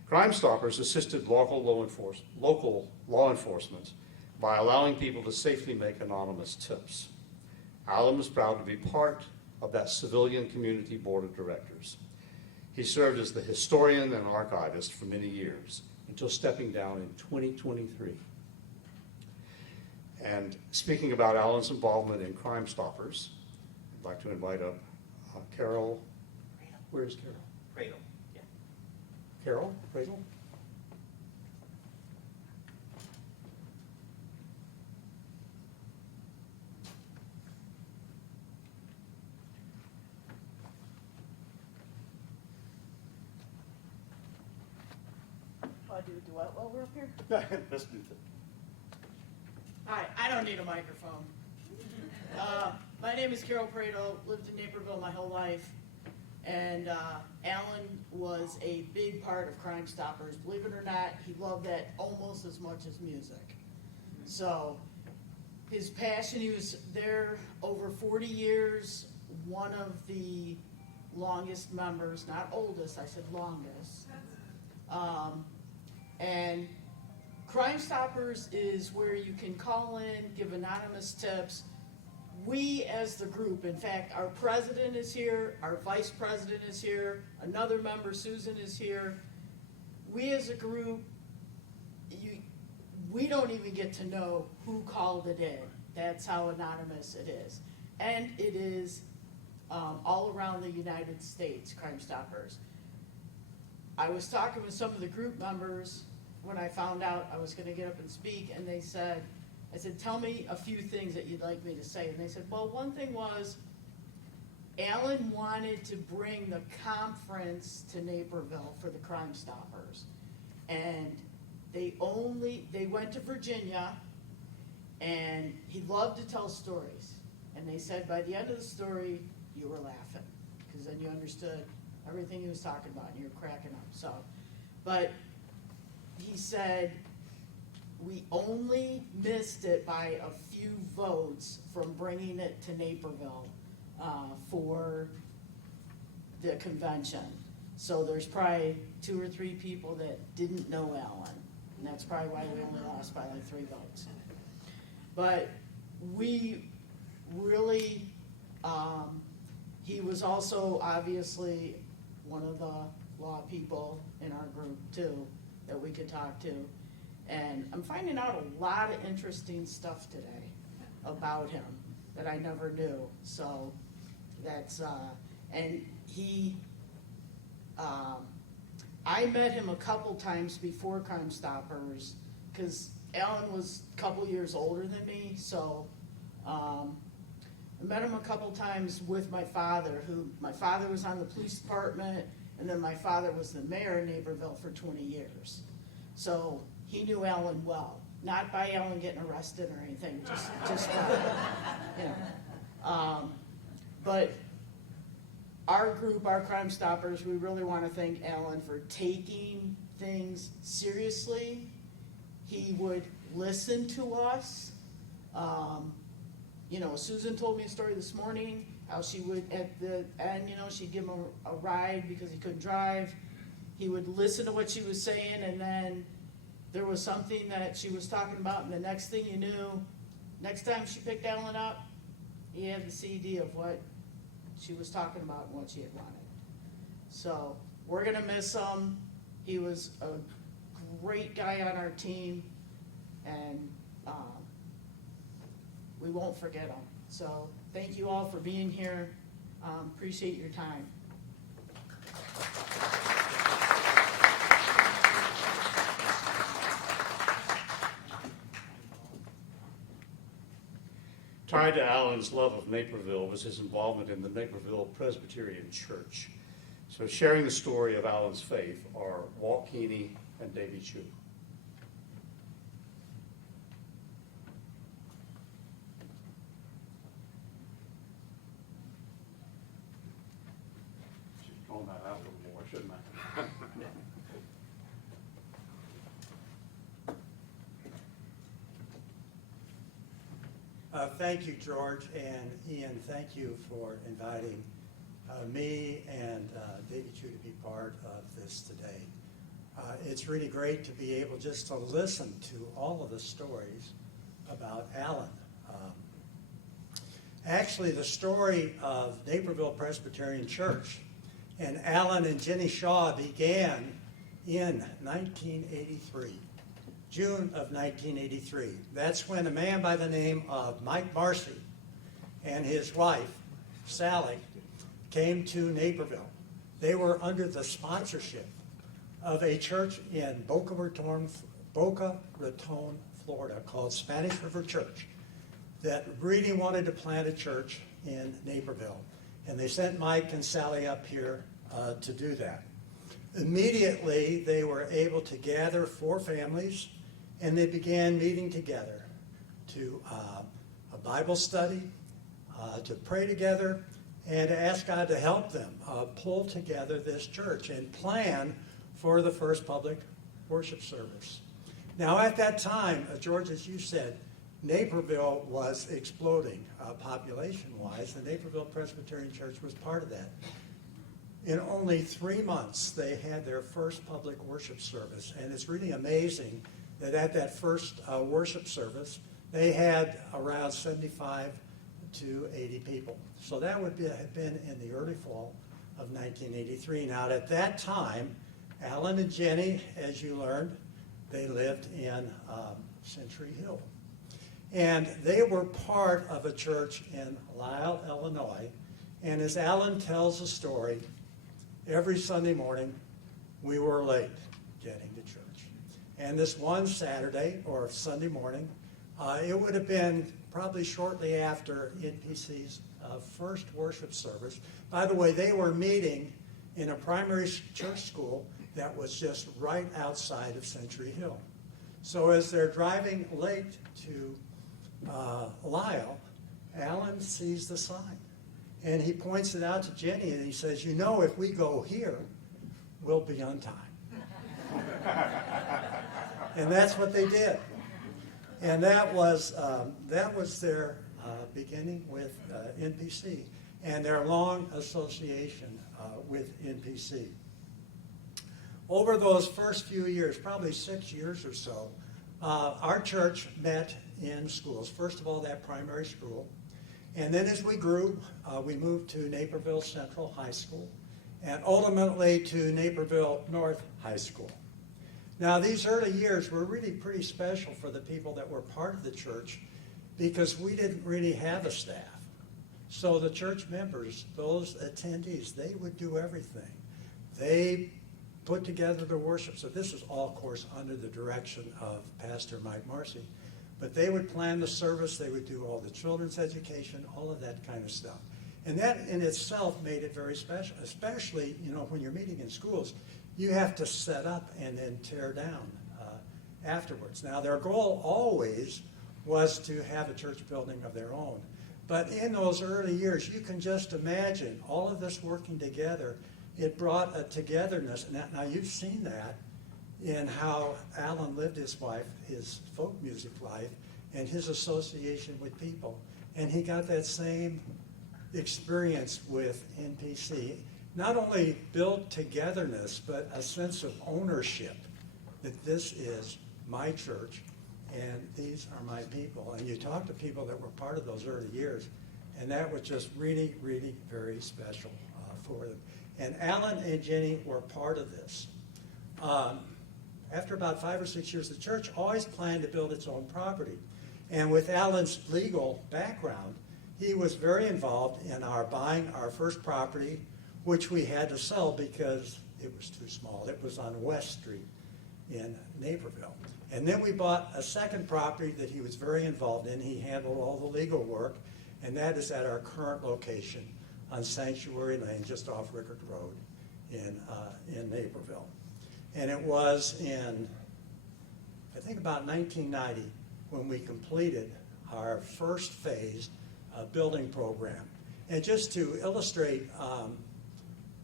Crime Stoppers assisted local law enforcement by allowing people to safely make anonymous tips. Allan was proud to be part of that civilian community board of directors. He served as the historian and archivist for many years, until stepping down in 2023. And speaking about Allan's involvement in Crime Stoppers, I'd like to invite up Carol. Where's Carol? Cradle, yeah. Carol, Cradle? Want to do a duet while we're up here? Let's do that. Hi, I don't need a microphone. My name is Carol Prado, lived in Naperville my whole life, and Allan was a big part of Crime Stoppers. Believe it or not, he loved that almost as much as music. So his passion, he was there over 40 years, one of the longest members, not oldest, I said longest. And Crime Stoppers is where you can call in, give anonymous tips. We as the group, in fact, our president is here, our vice president is here, another member, Susan, is here. We as a group, we don't even get to know who called it in. That's how anonymous it is. And it is all around the United States, Crime Stoppers. I was talking with some of the group members when I found out I was going to get up and speak, and I said, tell me a few things that you'd like me to say. And they said, well, one thing was, Allan wanted to bring the conference to Naperville for the Crime Stoppers. And they went to Virginia, and he loved to tell stories. And they said by the end of the story, you were laughing, because then you understood everything he was talking about, and you were cracking up. So, but he said, we only missed it by a few votes from bringing it to Naperville for the convention. So there's probably 2 or 3 people that didn't know Allan, and that's probably why we only lost by like 3 votes. But we really, he was also obviously one of the law people in our group too that we could talk to. And I'm finding out a lot of interesting stuff today about him that I never knew. So that's, and he, I met him a couple times before Crime Stoppers, because Allan was a couple years older than me, so I met him a couple times with my father, my father was on the police department, and then my father was the mayor of Naperville for 20 years. So he knew Allan well, not by Allan getting arrested or anything, just by, you know. But our group, our Crime Stoppers, we really want to thank Allan for taking things seriously. He would listen to us. You know, Susan told me a story this morning, how she would, at the end, you know, she'd give him a ride because he couldn't drive. He would listen to what she was saying, and then there was something that she was talking about, and the next thing you knew, next time she picked Allan up, he had the CD of what she was talking about and what she had wanted. So we're gonna miss him. He was a great guy on our team, and we won't forget him. So thank you all for being here. Appreciate your time. Tied to Allan's love of Naperville was his involvement in the Naperville Presbyterian Church. So sharing the story of Allan's faith are Walt Keeney and Davy Chu. Should tone that out a little more, shouldn't I? Thank you, George, and Ian, thank you for inviting me and Davy Chu to be part of this today. It's really great to be able just to listen to all of the stories about Allan. Actually, the story of Naperville Presbyterian Church and Allan and Jenny Shaw began in 1983. June of 1983. That's when a man by the name of Mike Marcy and his wife Sally, came to Naperville. They were under the sponsorship of a church in Boca Raton, Florida, called Spanish River Church, that really wanted to plant a church in Naperville. And they sent Mike and Sally up here to do that. Immediately, they were able to gather 4 families, and they began meeting together to a Bible study, to pray together, and to ask God to help them pull together this church and plan for the first public worship service. Now, at that time, George, as you said, Naperville was exploding population-wise. The Naperville Presbyterian Church was part of that. In only 3 months, they had their first public worship service, and it's really amazing that at that first worship service, they had around 75 to 80 people. So that would have been in the early fall of 1983. Now, at that time, Allan and Jenny, as you learned, they lived in Century Hill. And they were part of a church in Lisle, Illinois. And as Allan tells the story, every Sunday morning, we were late getting to church. And this one Saturday, or Sunday morning, it would have been probably shortly after NPC's first worship service. By the way, they were meeting in a primary church school that was just right outside of Century Hill. So as they're driving late to Lisle, Allan sees the sign. And he points it out to Jenny, and he says, you know, if we go here, we'll be on time. And that's what they did. And that was their beginning with NPC and their long association with NPC. Over those first few years, probably 6 years or so, our church met in schools. First of all, that primary school. And then as we grew, we moved to Naperville Central High School and ultimately to Naperville North High School. Now, these early years were really pretty special for the people that were part of the church because we didn't really have a staff. So the church members, those attendees, they would do everything. They put together the worship. So this is all, of course, under the direction of Pastor Mike Marcy. But they would plan the service. They would do all the children's education, all of that kind of stuff. And that in itself made it very special, especially, you know, when you're meeting in schools, you have to set up and then tear down afterwards. Now, their goal always was to have a church building of their own. But in those early years, you can just imagine all of this working together. It brought a togetherness. Now you've seen that in how Allan lived his folk music life, and his association with people. And he got that same experience with NPC. Not only built togetherness, but a sense of ownership, that this is my church, and these are my people. And you talk to people that were part of those early years, and that was just really, really very special for them. And Allan and Jenny were part of this. After about 5 or 6 years, the church always planned to build its own property. And with Allan's legal background, he was very involved in our buying our first property, which we had to sell because it was too small. It was on West Street in Naperville. And then we bought a second property that he was very involved in. He handled all the legal work, and that is at our current location on Sanctuary Lane, just off Rickard Road in Naperville. And it was in, I think, about 1990 when we completed our first phase building program. And just to illustrate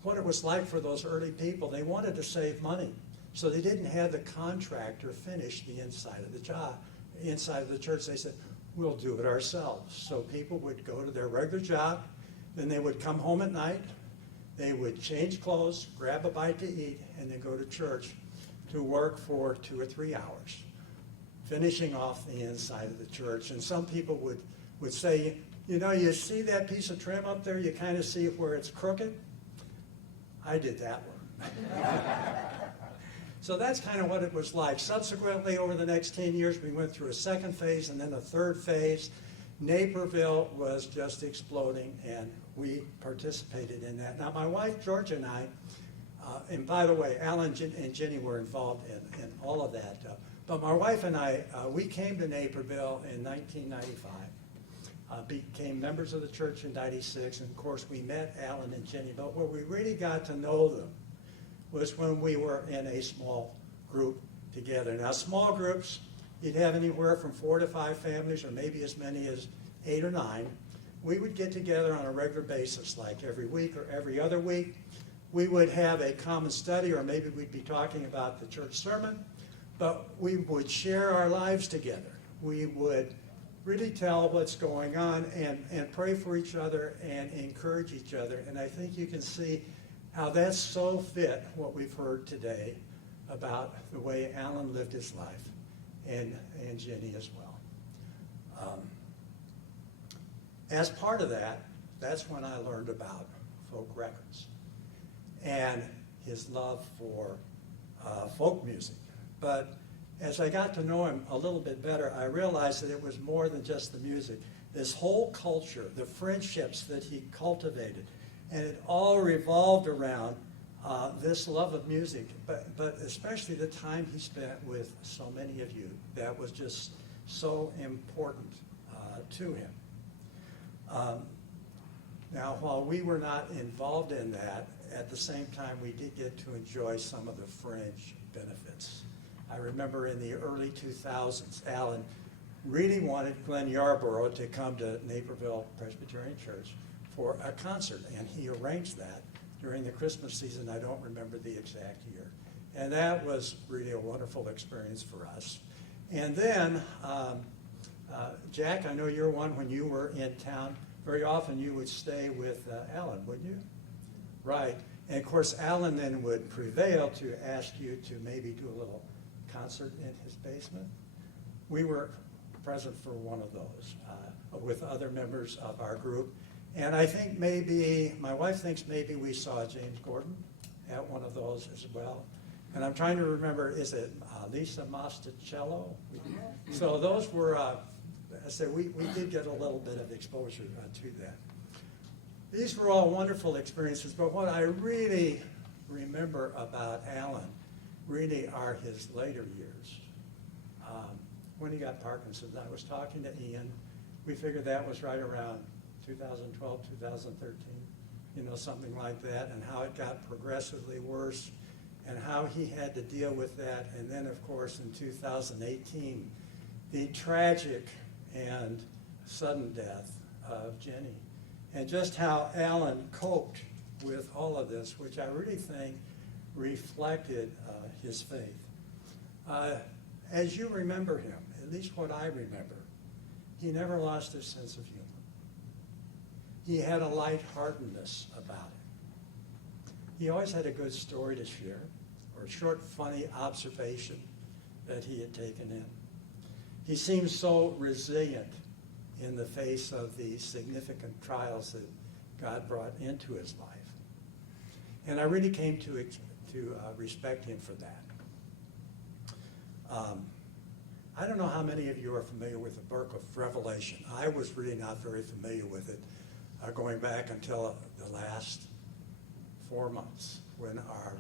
what it was like for those early people, they wanted to save money. So they didn't have the contractor finish the inside of the job, inside of the church. They said, we'll do it ourselves. So people would go to their regular job, then they would come home at night, they would change clothes, grab a bite to eat, and then go to church to work for 2 or 3 hours, finishing off the inside of the church. And some people would say, you know, you see that piece of trim up there? You kind of see where it's crooked? I did that one. So that's kind of what it was like. Subsequently, over the next 10 years, we went through a second phase and then a third phase. Naperville was just exploding, and we participated in that. Now, my wife, Georgia, and I, and by the way, Allan and Jenny were involved in all of that. But my wife and I, we came to Naperville in 1995, became members of the church in 96, and of course we met Allan and Jenny. But where we really got to know them was when we were in a small group together. Now, small groups, you'd have anywhere from 4 to 5 families, or maybe as many as 8 or 9. We would get together on a regular basis, like every week or every other week. We would have a common study, or maybe we'd be talking about the church sermon, but we would share our lives together. We would really tell what's going on and pray for each other and encourage each other. And I think you can see how that's so fit what we've heard today about the way Allan lived his life, and Jenny as well. As part of that, that's when I learned about folk records and his love for folk music. But as I got to know him a little bit better, I realized that it was more than just the music. This whole culture, the friendships that he cultivated, and it all revolved around this love of music, but especially the time he spent with so many of you. That was just so important to him. Now, while we were not involved in that, at the same time, we did get to enjoy some of the fringe benefits. I remember in the early 2000s, Allan really wanted Glenn Yarborough to come to Naperville Presbyterian Church for a concert, and he arranged that during the Christmas season. I don't remember the exact year. And that was really a wonderful experience for us. And then, Jack, I know you're one, when you were in town, very often you would stay with Allan, wouldn't you? Right. And of course, Allan then would prevail to ask you to maybe do a little concert in his basement. We were present for one of those with other members of our group. And I think maybe, my wife thinks maybe we saw James Gordon at one of those as well. And I'm trying to remember, is it Lisa Mosticello? So those were, I said, we did get a little bit of exposure to that. These were all wonderful experiences, but what I really remember about Allan really are his later years. When he got Parkinson's, I was talking to Ian. We figured that was right around 2012, 2013, something like that, and how it got progressively worse, and how he had to deal with that. And then, of course, in 2018, the tragic and sudden death of Jenny, and just how Allan coped with all of this, which I really think reflected his faith. As you remember him, at least what I remember, he never lost his sense of humor. He had a lightheartedness about it. He always had a good story to share, or a short, funny observation that he had taken in. He seemed so resilient in the face of the significant trials that God brought into his life. And I really came to respect him for that. I don't know how many of you are familiar with the book of Revelation. I was really not very familiar with it going back until the last 4 months, when our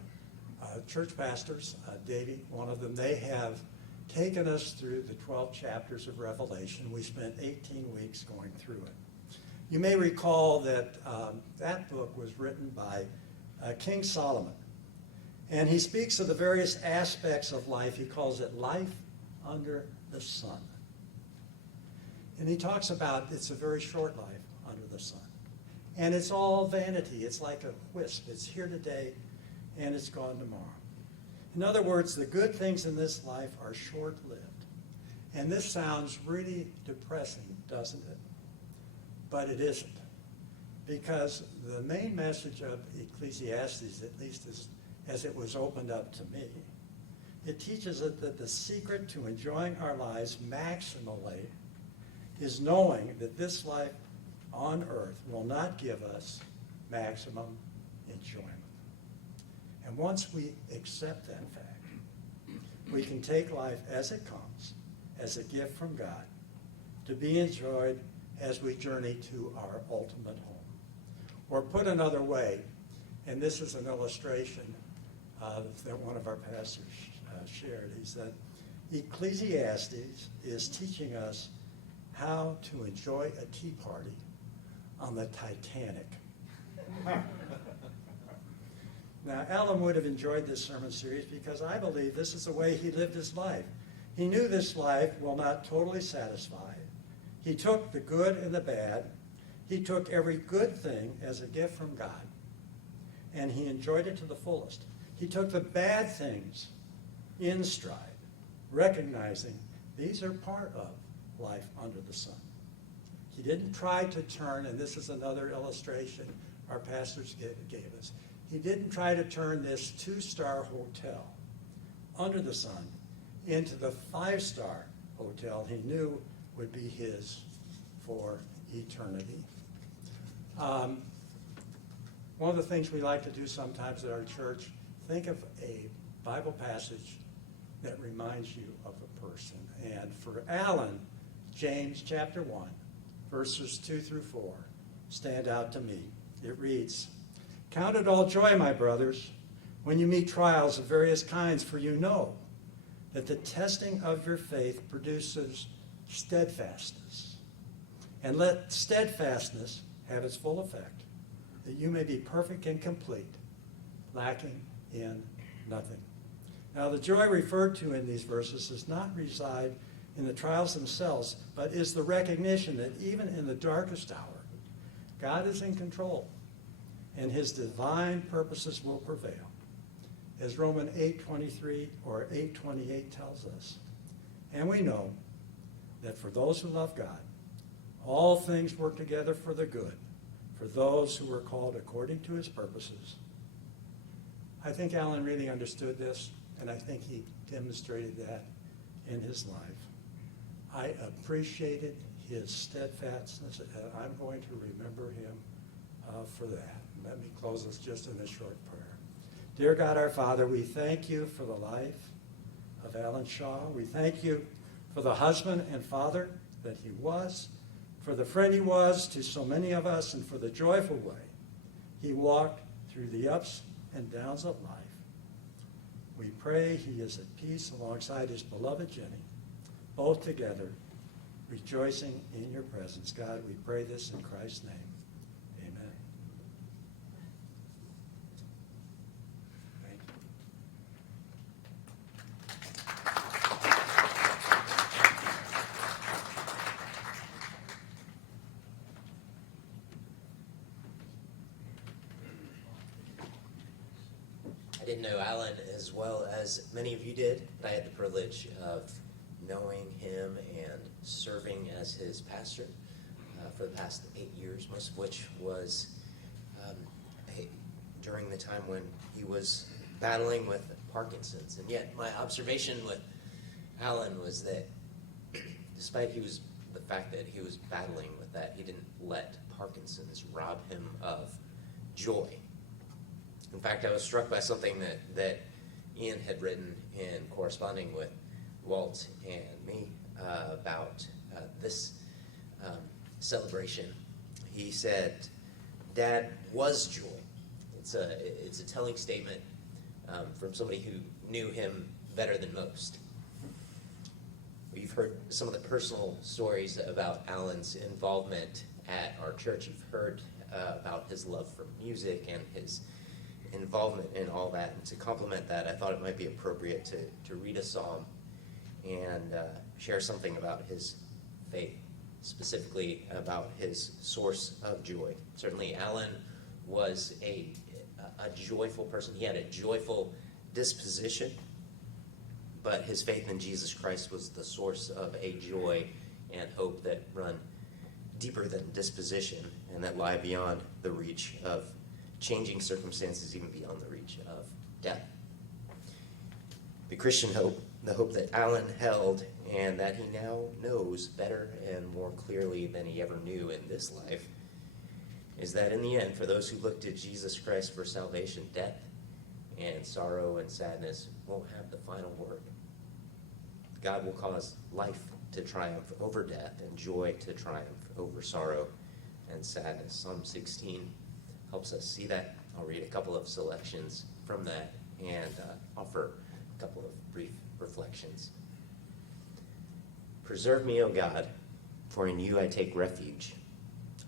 church pastors, Davey, one of them, they have taken us through the 12 chapters of Revelation. We spent 18 weeks going through it. You may recall that that book was written by King Solomon. And he speaks of the various aspects of life. He calls it life under the sun. And he talks about it's a very short life under the sun. And it's all vanity. It's like a wisp. It's here today and it's gone tomorrow. In other words, the good things in this life are short-lived. And this sounds really depressing, doesn't it? But it isn't. Because the main message of Ecclesiastes, at least as it was opened up to me, it teaches us that the secret to enjoying our lives maximally is knowing that this life on earth will not give us maximum enjoyment. And once we accept that fact, we can take life as it comes, as a gift from God, to be enjoyed as we journey to our ultimate home. Or put another way, and this is an illustration that one of our pastors shared. He said, Ecclesiastes is teaching us how to enjoy a tea party on the Titanic. Now, Allan would have enjoyed this sermon series because I believe this is the way he lived his life. He knew this life will not totally satisfy. He took the good and the bad. He took every good thing as a gift from God, and he enjoyed it to the fullest. He took the bad things in stride, recognizing these are part of life under the sun. He didn't try to turn, and this is another illustration our pastors gave us, he didn't try to turn this 2-star hotel under the sun into the 5-star hotel he knew would be his for eternity. One of the things we like to do sometimes at our church, think of a Bible passage that reminds you of a person. And for Allan, James chapter 1, verses 2 through 4, stand out to me. It reads, "Count it all joy, my brothers, when you meet trials of various kinds, for you know that the testing of your faith produces steadfastness. And let steadfastness have its full effect, that you may be perfect and complete, lacking in nothing." Now, the joy referred to in these verses does not reside in the trials themselves, but is the recognition that even in the darkest hour, God is in control, and his divine purposes will prevail. As Romans 8:23 or 8:28 tells us. And we know that for those who love God, all things work together for the good, for those who are called according to his purposes. I think Allan really understood this, and I think he demonstrated that in his life. I appreciated his steadfastness, and I'm going to remember him for that. Let me close this just in a short prayer. Dear God, our Father, we thank you for the life of Allan Shaw. We thank you for the husband and father that he was, for the friend he was to so many of us, and for the joyful way he walked through the ups and downs of life. We pray he is at peace alongside his beloved Jenny, both together, rejoicing in your presence. God, we pray this in Christ's name. Amen. Thank you. I didn't know Allan as well as many of you did, but I had the privilege of knowing him and serving as his pastor for the past 8 years, most of which was during the time when he was battling with Parkinson's. And yet my observation with Allan was that despite the fact that he was battling with that, he didn't let Parkinson's rob him of joy. In fact, I was struck by something that Ian had written in corresponding with Walt and me about this celebration. He said, "Dad was joy." It's a telling statement from somebody who knew him better than most. You've heard some of the personal stories about Allan's involvement at our church. You've heard about his love for music and his involvement in all that. And to complement that, I thought it might be appropriate to read a psalm and share something about his faith, specifically about his source of joy. Certainly, Allan was a joyful person. He had a joyful disposition, but his faith in Jesus Christ was the source of a joy and hope that run deeper than disposition and that lie beyond the reach of changing circumstances, even beyond the reach of death. The Christian hope, the hope that Allan held and that he now knows better and more clearly than he ever knew in this life, is that in the end, for those who look to Jesus Christ for salvation, death and sorrow and sadness won't have the final word. God will cause life to triumph over death and joy to triumph over sorrow and sadness. Psalm 16, helps us see that. I'll read a couple of selections from that and offer a couple of brief reflections. Preserve me, O God, for in you I take refuge.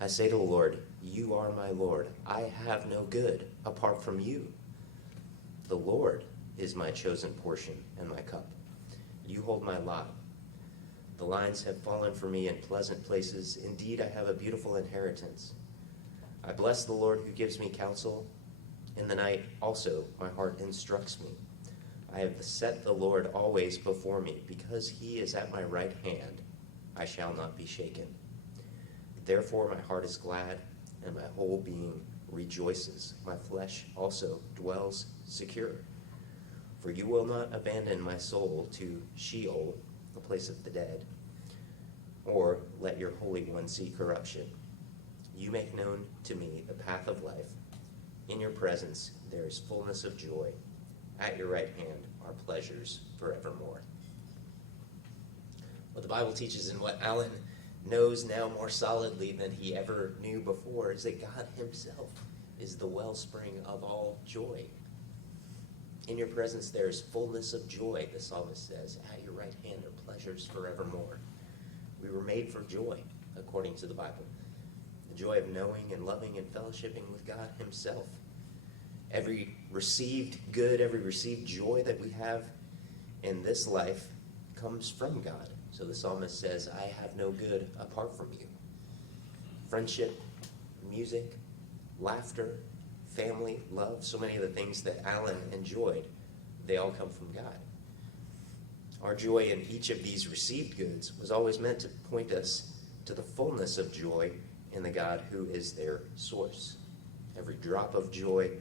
I say to the Lord, you are my Lord. I have no good apart from you. The Lord is my chosen portion and my cup. You hold my lot. The lines have fallen for me in pleasant places. Indeed, I have a beautiful inheritance. I bless the Lord who gives me counsel. In the night also my heart instructs me. I have set the Lord always before me. Because he is at my right hand, I shall not be shaken. Therefore my heart is glad, and my whole being rejoices. My flesh also dwells secure. For you will not abandon my soul to Sheol, the place of the dead, or let your Holy One see corruption. You make known to me the path of life. In your presence there is fullness of joy. At your right hand are pleasures forevermore. What the Bible teaches and what Allan knows now more solidly than he ever knew before is that God himself is the wellspring of all joy. In your presence there is fullness of joy, the psalmist says. At your right hand are pleasures forevermore. We were made for joy, according to the Bible. The joy of knowing and loving and fellowshipping with God himself. Every received good, every received joy that we have in this life comes from God. So the psalmist says, I have no good apart from you. Friendship, music, laughter, family, love, so many of the things that Allan enjoyed, they all come from God. Our joy in each of these received goods was always meant to point us to the fullness of joy in the God who is their source. Every drop of joy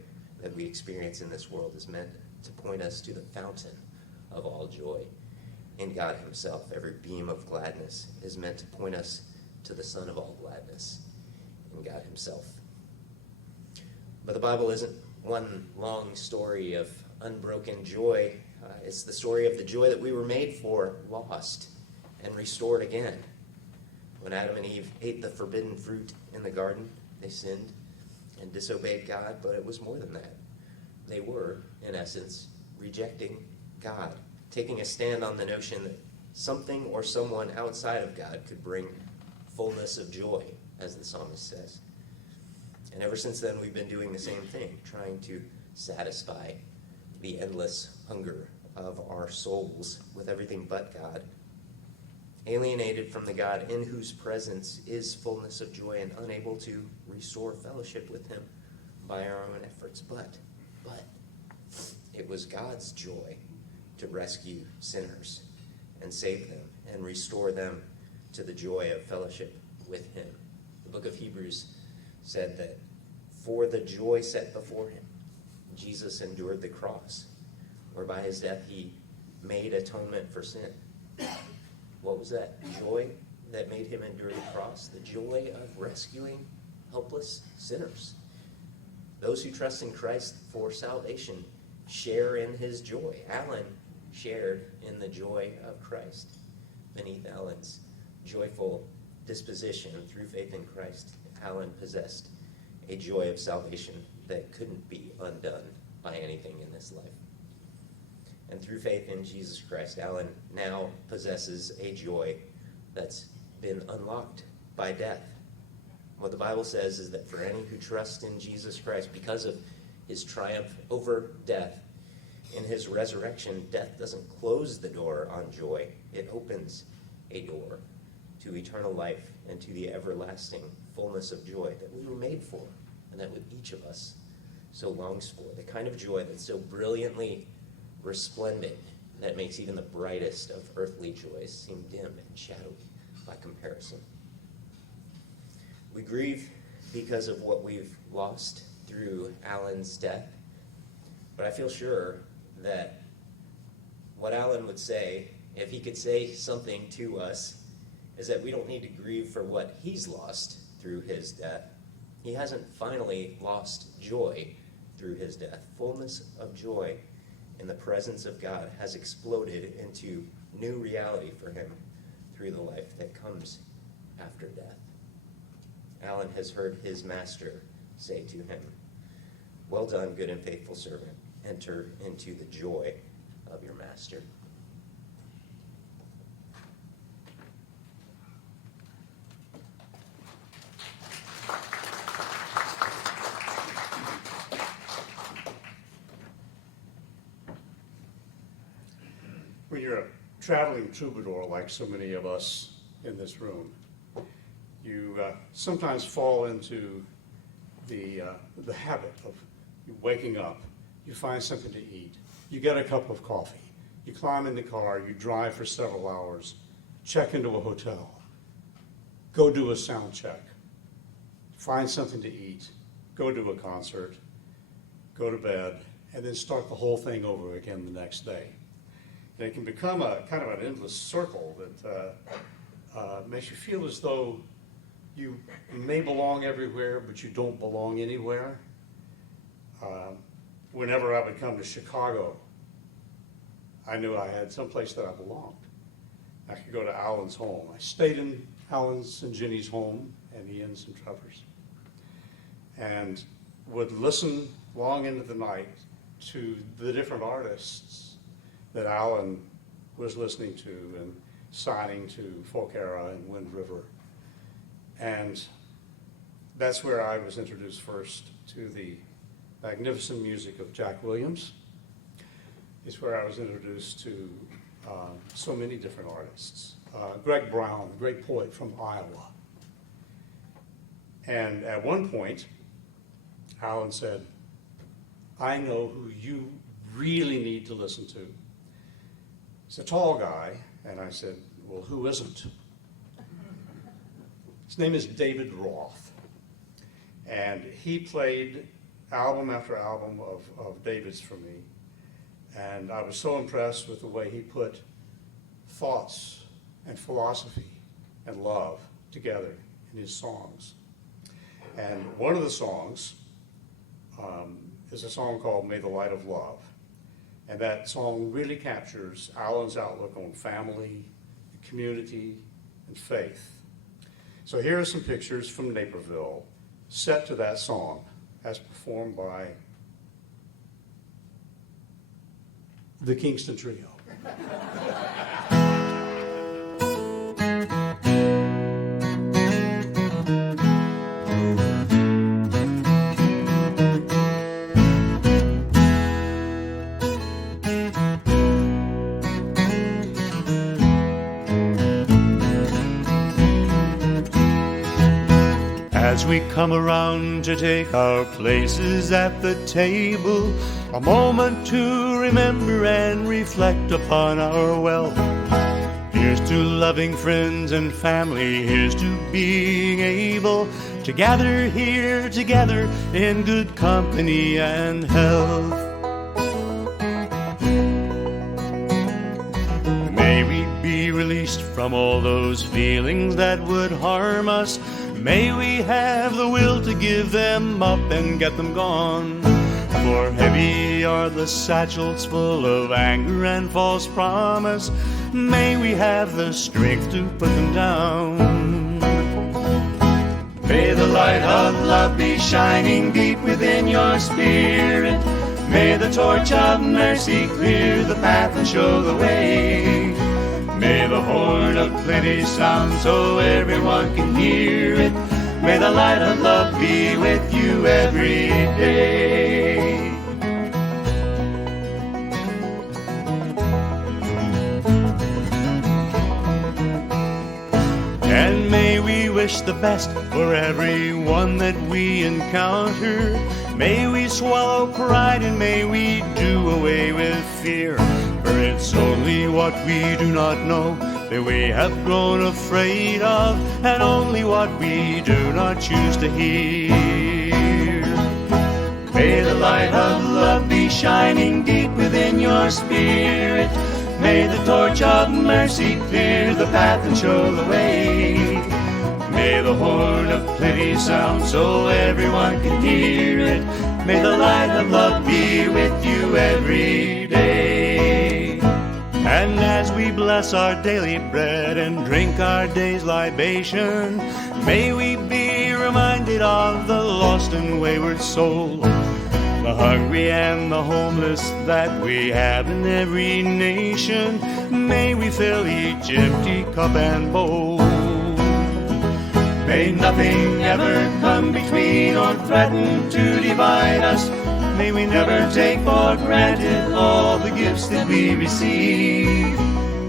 that we experience in this world is meant to point us to the fountain of all joy in God himself. Every beam of gladness is meant to point us to the Son of all gladness in God himself. But the Bible isn't one long story of unbroken joy. It's the story of the joy that we were made for, lost and restored again. When Adam and Eve ate the forbidden fruit in the garden, they sinned and disobeyed God, but it was more than that. They were, in essence, rejecting God, taking a stand on the notion that something or someone outside of God could bring fullness of joy, as the psalmist says. And ever since then, we've been doing the same thing, trying to satisfy the endless hunger of our souls with everything but God, alienated from the God in whose presence is fullness of joy and unable to restore fellowship with him by our own efforts. But it was God's joy to rescue sinners and save them and restore them to the joy of fellowship with him. The book of Hebrews said that for the joy set before him, Jesus endured the cross, where by his death he made atonement for sin. What was that joy that made him endure the cross? The joy of rescuing helpless sinners. Those who trust in Christ for salvation share in his joy. Allan shared in the joy of Christ. Beneath Allan's joyful disposition through faith in Christ, Allan possessed a joy of salvation that couldn't be undone by anything in this life. And through faith in Jesus Christ, Allan now possesses a joy that's been unlocked by death. What the Bible says is that for any who trust in Jesus Christ, because of his triumph over death, in his resurrection, death doesn't close the door on joy. It opens a door to eternal life and to the everlasting fullness of joy that we were made for and that each of us so longs for. The kind of joy that's so brilliantly resplendent that makes even the brightest of earthly joys seem dim and shadowy by comparison. We grieve because of what we've lost through Allan's death, but I feel sure that what Allan would say, if he could say something to us, is that we don't need to grieve for what he's lost through his death. He hasn't finally lost joy through his death. Fullness of joy in the presence of God has exploded into new reality for him through the life that comes after death. Allan has heard his master say to him, "Well done, good and faithful servant. Enter into the joy of your master." When you're a traveling troubadour, like so many of us in this room, you sometimes fall into the habit of waking up, you find something to eat, you get a cup of coffee, you climb in the car, you drive for several hours, check into a hotel, go do a sound check, find something to eat, go to a concert, go to bed, and then start the whole thing over again the next day. And it can become a kind of an endless circle that makes you feel as though you may belong everywhere, but you don't belong anywhere. Whenever I would come to Chicago, I knew I had someplace that I belonged. I could go to Allan's home. I stayed in Allan's and Ginny's home, and Ian's and Trevor's, and would listen long into the night to the different artists that Allan was listening to and signing to Folk Era and Wind River. And that's where I was introduced first to the magnificent music of Jack Williams. It's where I was introduced to so many different artists. Greg Brown, the great poet from Iowa. And at one point, Allan said, "I know who you really need to listen to." He's a tall guy, and I said, "Well, who isn't?" His name is David Roth, and he played album after album of David's for me, and I was so impressed with the way he put thoughts and philosophy and love together in his songs. And one of the songs is a song called "May the Light of Love." And that song really captures Allan's outlook on family, community, and faith. So here are some pictures from Naperville set to that song as performed by the Kingston Trio. As we come around to take our places at the table, a moment to remember and reflect upon our wealth. Here's to loving friends and family, here's to being able to gather here together in good company and health. May we be released from all those feelings that would harm us. May we have the will to give them up and get them gone. For heavy are the satchels full of anger and false promise. May we have the strength to put them down. May the light of love be shining deep within your spirit. May the torch of mercy clear the path and show the way. May the horn of plenty sound so everyone can hear it. May the light of love be with you every day. And may we wish the best for everyone that we encounter. May we swallow pride and may we do away with fear. For it's only what we do not know that we have grown afraid of, and only what we do not choose to hear. May the light of love be shining deep within your spirit. May the torch of mercy clear the path and show the way. May the horn of plenty sound so everyone can hear it. May the light of love be with you every day. And as we bless our daily bread and drink our day's libation, may we be reminded aid of the lost and wayward soul, the hungry and the homeless that we have in every nation. May we fill each empty cup and bowl. May nothing ever come between or threaten to divide us. May we never take for granted all the gifts that we receive,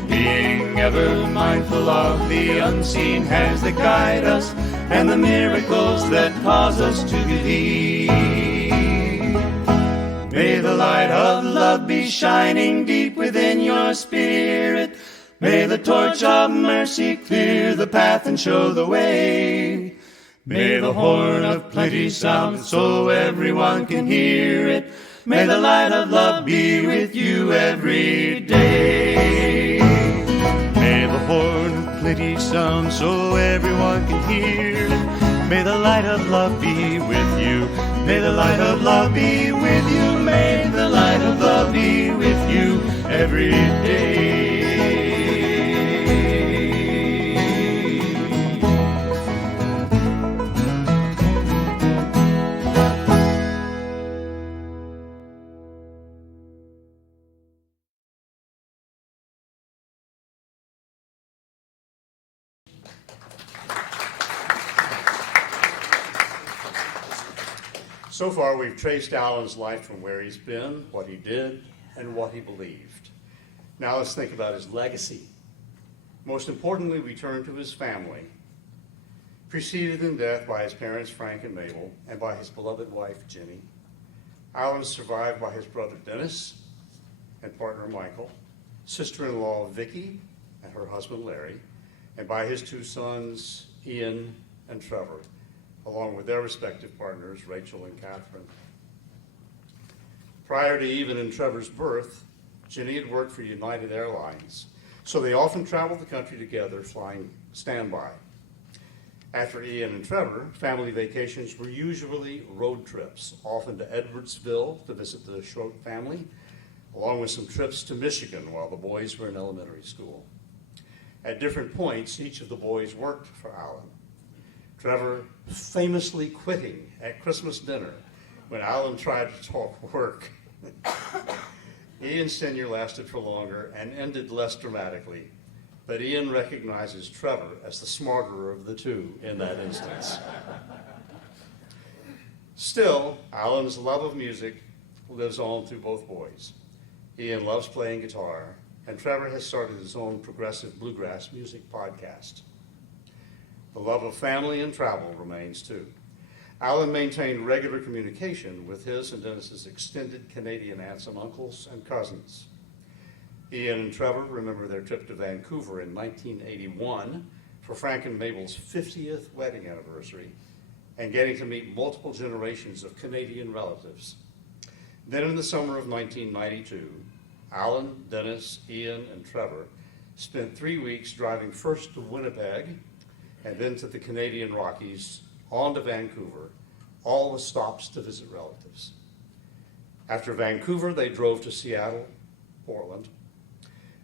being ever mindful of the unseen hands that guide us and the miracles that cause us to believe. May the light of love be shining deep within your spirit. May the torch of mercy clear the path and show the way. May the horn of plenty sound so everyone can hear it. May the light of love be with you every day. May the horn of plenty sound so everyone can hear it. May the light of love be with you. May the light of love be with you. May the light of love be with you every day. So far, we've traced Allan's life from where he's been, what he did, and what he believed. Now let's think about his legacy. Most importantly, we turn to his family. Preceded in death by his parents, Frank and Mabel, and by his beloved wife, Jenny, Allan is survived by his brother, Dennis, and partner, Michael, sister-in-law, Vicki, and her husband, Larry, and by his two sons, Ian and Trevor, along with their respective partners, Rachel and Catherine. Prior to Ian and Trevor's birth, Jenny had worked for United Airlines, so they often traveled the country together, flying standby. After Ian and Trevor, family vacations were usually road trips, often to Edwardsville to visit the Schroet family, along with some trips to Michigan while the boys were in elementary school. At different points, each of the boys worked for Allan. Trevor famously quitting at Christmas dinner when Allan tried to talk work. Ian's tenure lasted for longer and ended less dramatically, but Ian recognizes Trevor as the smarter of the two in that instance. Still, Allan's love of music lives on through both boys. Ian loves playing guitar, and Trevor has started his own progressive bluegrass music podcast. The love of family and travel remains too. Allan maintained regular communication with his and Dennis's extended Canadian aunts and uncles and cousins. Ian and Trevor remember their trip to Vancouver in 1981 for Frank and Mabel's 50th wedding anniversary and getting to meet multiple generations of Canadian relatives. Then in the summer of 1992, Allan, Dennis, Ian, and Trevor spent 3 weeks driving first to Winnipeg and then to the Canadian Rockies, on to Vancouver, all with stops to visit relatives. After Vancouver, they drove to Seattle, Portland,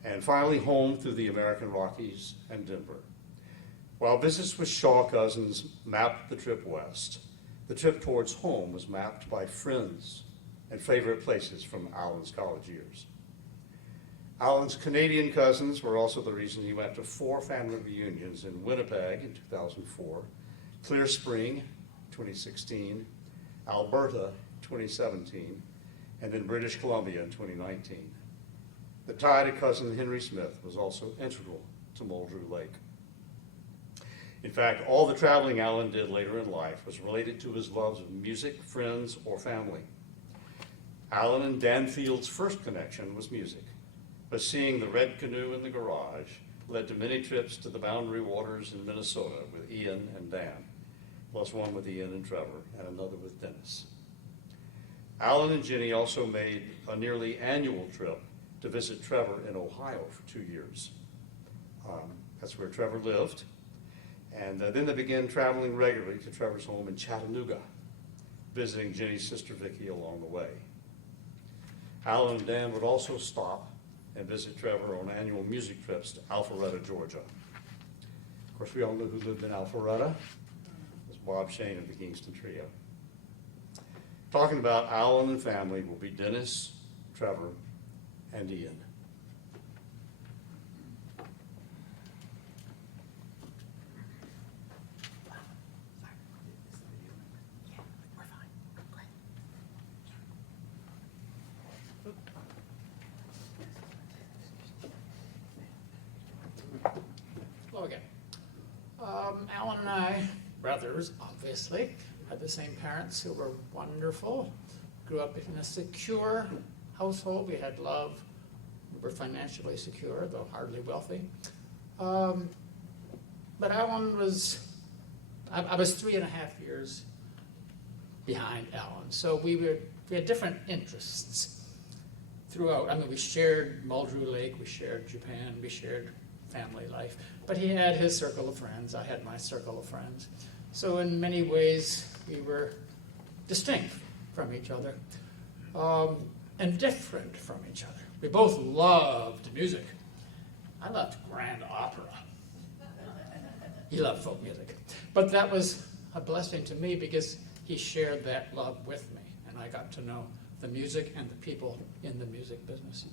and finally home through the American Rockies and Denver. While visits with Shaw cousins mapped the trip west, the trip towards home was mapped by friends and favorite places from Allan's college years. Allan's Canadian cousins were also the reason he went to 4 family reunions in Winnipeg in 2004, Clear Spring, 2016, Alberta, 2017, and in British Columbia in 2019. The tie to cousin Henry Smith was also integral to Muldrew Lake. In fact, all the traveling Allan did later in life was related to his loves of music, friends, or family. Allan and Dan Field's first connection was music, but seeing the red canoe in the garage led to many trips to the Boundary Waters in Minnesota with Ian and Dan, plus one with Ian and Trevor, and another with Dennis. Allan and Jenny also made a nearly annual trip to visit Trevor in Ohio for 2 years. That's where Trevor lived. And then they began traveling regularly to Trevor's home in Chattanooga, visiting Jenny's sister Vicki along the way. Allan and Dan would also stop and visit Trevor on annual music trips to Alpharetta, Georgia. Of course, we all know who lived in Alpharetta. It was Bob Shane of the Kingston Trio. Talking about Allan and family will be Dennis, Trevor, and Ian. Hello again. Allan and I, brothers, obviously, had the same parents who were wonderful. Grew up in a secure household. We had love. We were financially secure, though hardly wealthy. But Allan was, I was 3.5 years behind Allan. So we had different interests throughout. I mean, we shared Muldrew Lake, we shared Japan, we shared family life. But he had his circle of friends, I had my circle of friends. So in many ways, we were distinct from each other and different from each other. We both loved music. I loved grand opera. He loved folk music. But that was a blessing to me because he shared that love with me, and I got to know the music and the people in the music business.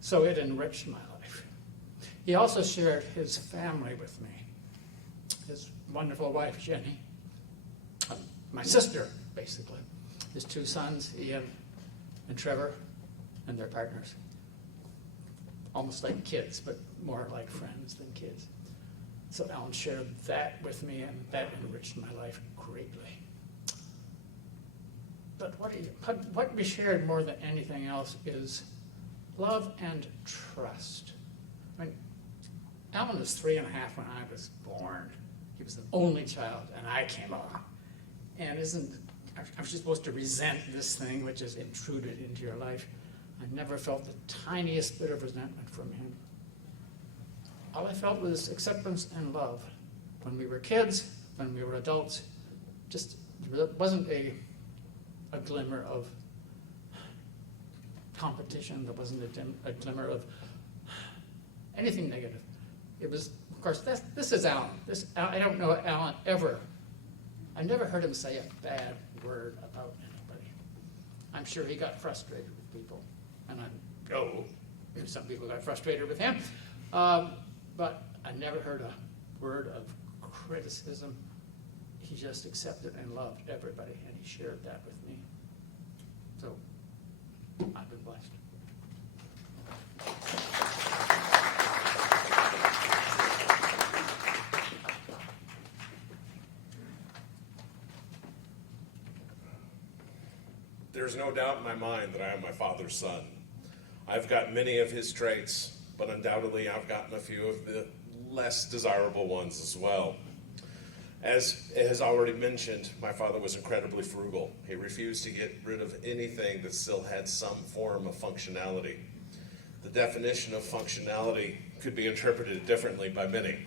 So it enriched my life. He also shared his family with me. His wonderful wife, Jenny, my sister, basically. His 2 sons, Ian and Trevor, and their partners. Almost like kids, but more like friends than kids. So Allan shared that with me, and that enriched my life greatly. But what we shared more than anything else is love and trust. I mean, Allan was 3.5 when I was born. He was the only child, and I came along. And I'm supposed to resent this thing which has intruded into your life. I never felt the tiniest bit of resentment from him. All I felt was acceptance and love. When we were kids, when we were adults, just there wasn't a glimmer of competition. There wasn't a glimmer of anything negative. It was, of course, this is Allan. I don't know Allan ever. I never heard him say a bad word about anybody. I'm sure he got frustrated with people, and I know some people got frustrated with him. But I never heard a word of criticism. He just accepted and loved everybody, and he shared that with me. So I've been blessed. There's no doubt in my mind that I am my father's son. I've got many of his traits, but undoubtedly I've gotten a few of the less desirable ones as well. As has already mentioned, my father was incredibly frugal. He refused to get rid of anything that still had some form of functionality. The definition of functionality could be interpreted differently by many.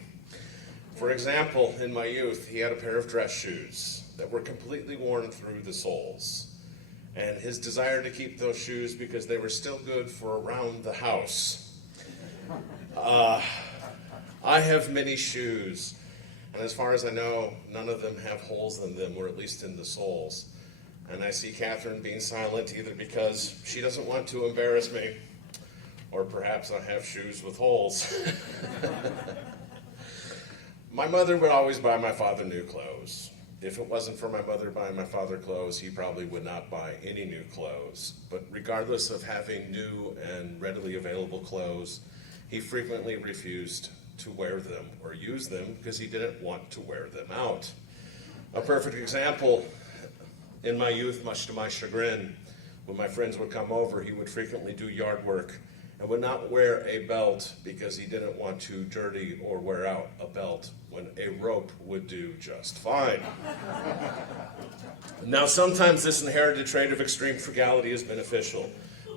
For example, in my youth, he had a pair of dress shoes that were completely worn through the soles. And his desire to keep those shoes because they were still good for around the house. I have many shoes, and as far as I know, none of them have holes in them, or at least in the soles. And I see Catherine being silent either because she doesn't want to embarrass me, or perhaps I have shoes with holes. My mother would always buy my father new clothes. If it wasn't for my mother buying my father clothes, he probably would not buy any new clothes. But regardless of having new and readily available clothes, he frequently refused to wear them or use them because he didn't want to wear them out. A perfect example, in my youth, much to my chagrin, when my friends would come over, he would frequently do yard work and would not wear a belt because he didn't want to dirty or wear out a belt when a rope would do just fine. Now, sometimes this inherited trait of extreme frugality is beneficial.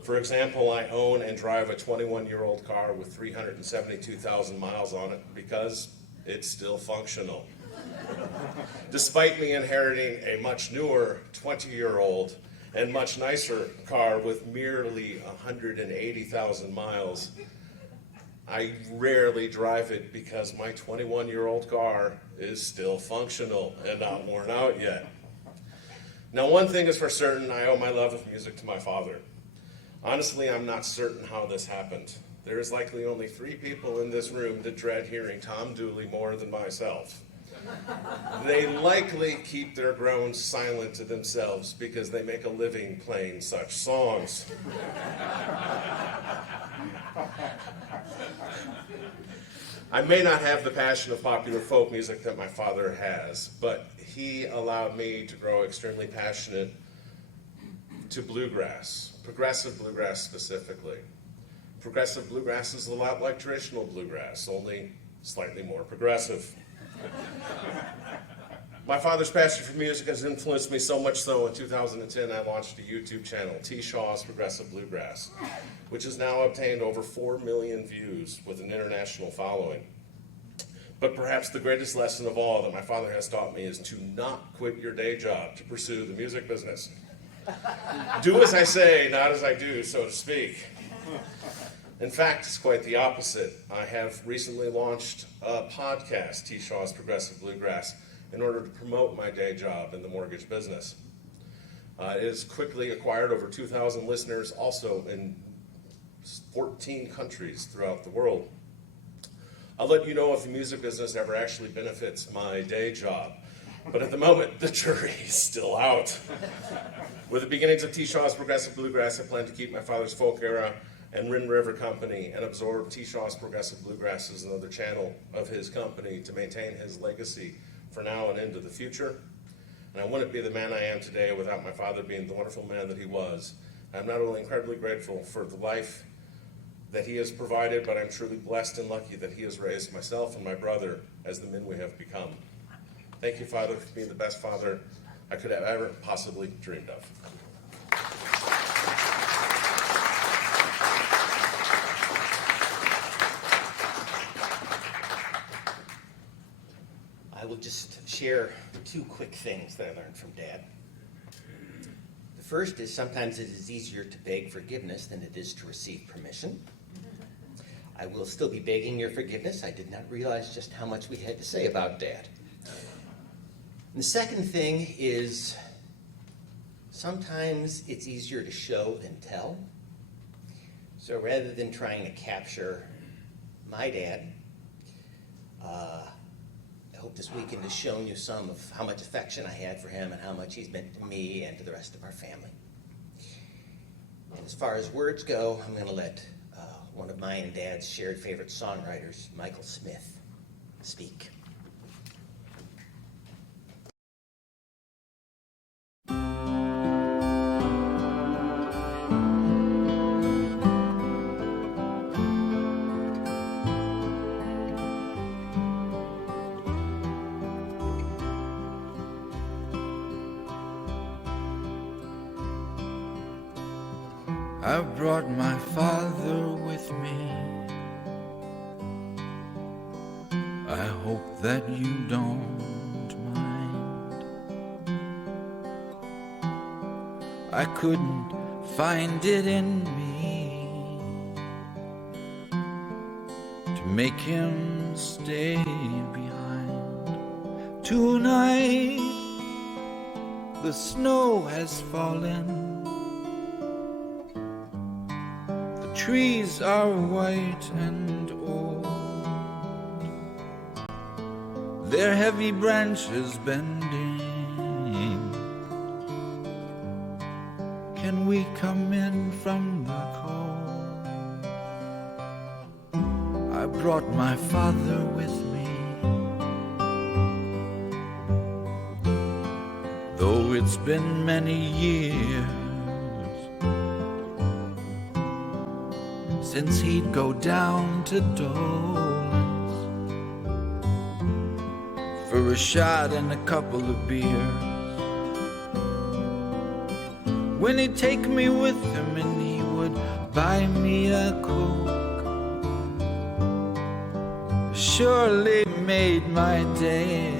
For example, I own and drive a 21-year-old car with 372,000 miles on it because it's still functional. Despite me inheriting a much newer 20-year-old and much nicer car with merely 180,000 miles, I rarely drive it because my 21-year-old car is still functional and not worn out yet. Now, one thing is for certain, I owe my love of music to my father. Honestly, I'm not certain how this happened. There is likely only 3 people in this room that dread hearing Tom Dooley more than myself. They likely keep their groans silent to themselves because they make a living playing such songs. I may not have the passion of popular folk music that my father has, but he allowed me to grow extremely passionate to bluegrass, progressive bluegrass specifically. Progressive bluegrass is a lot like traditional bluegrass, only slightly more progressive. My father's passion for music has influenced me so much so in 2010 I launched a YouTube channel, T. Shaw's Progressive Bluegrass, which has now obtained over 4 million views with an international following. But perhaps the greatest lesson of all that my father has taught me is to not quit your day job to pursue the music business. Do as I say, not as I do, so to speak. In fact, it's quite the opposite. I have recently launched a podcast, T. Shaw's Progressive Bluegrass, in order to promote my day job in the mortgage business. It has quickly acquired over 2,000 listeners, also in 14 countries throughout the world. I'll let you know if the music business ever actually benefits my day job, but at the moment, the jury is still out. With the beginnings of T. Shaw's Progressive Bluegrass, I plan to keep my father's folk era and Rin River Company and absorb T. Shaw's Progressive Bluegrass as another channel of his company to maintain his legacy for now and into the future. And I wouldn't be the man I am today without my father being the wonderful man that he was. I'm not only incredibly grateful for the life that he has provided, but I'm truly blessed and lucky that he has raised myself and my brother as the men we have become. Thank you, Father, for being the best father I could have ever possibly dreamed of. I will just share 2 quick things that I learned from Dad. The first is sometimes it is easier to beg forgiveness than it is to receive permission. I will still be begging your forgiveness. I did not realize just how much we had to say about Dad. And the second thing is sometimes it's easier to show than tell. So rather than trying to capture my dad, I hope this weekend has shown you some of how much affection I had for him and how much he's meant to me and to the rest of our family. And as far as words go, I'm going to let one of mine and Dad's shared favorite songwriters, Michael Smith, speak. I brought my father with me. I hope that you don't mind. I couldn't find it in me to make him stay behind. Tonight the snow has fallen. Trees are white and old, their heavy branches bending. Can we come in from the cold? I brought my father with me, though it's been many years since he'd go down to Dolan's for a shot and a couple of beers. When he'd take me with him and he would buy me a Coke, surely made my day.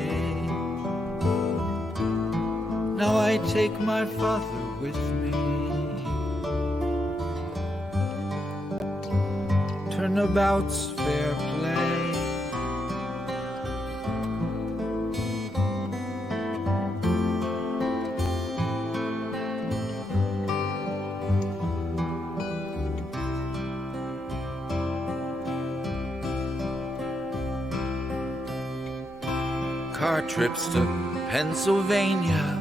Now I take my father with me. turnabout's fair play. Car trips to Pennsylvania,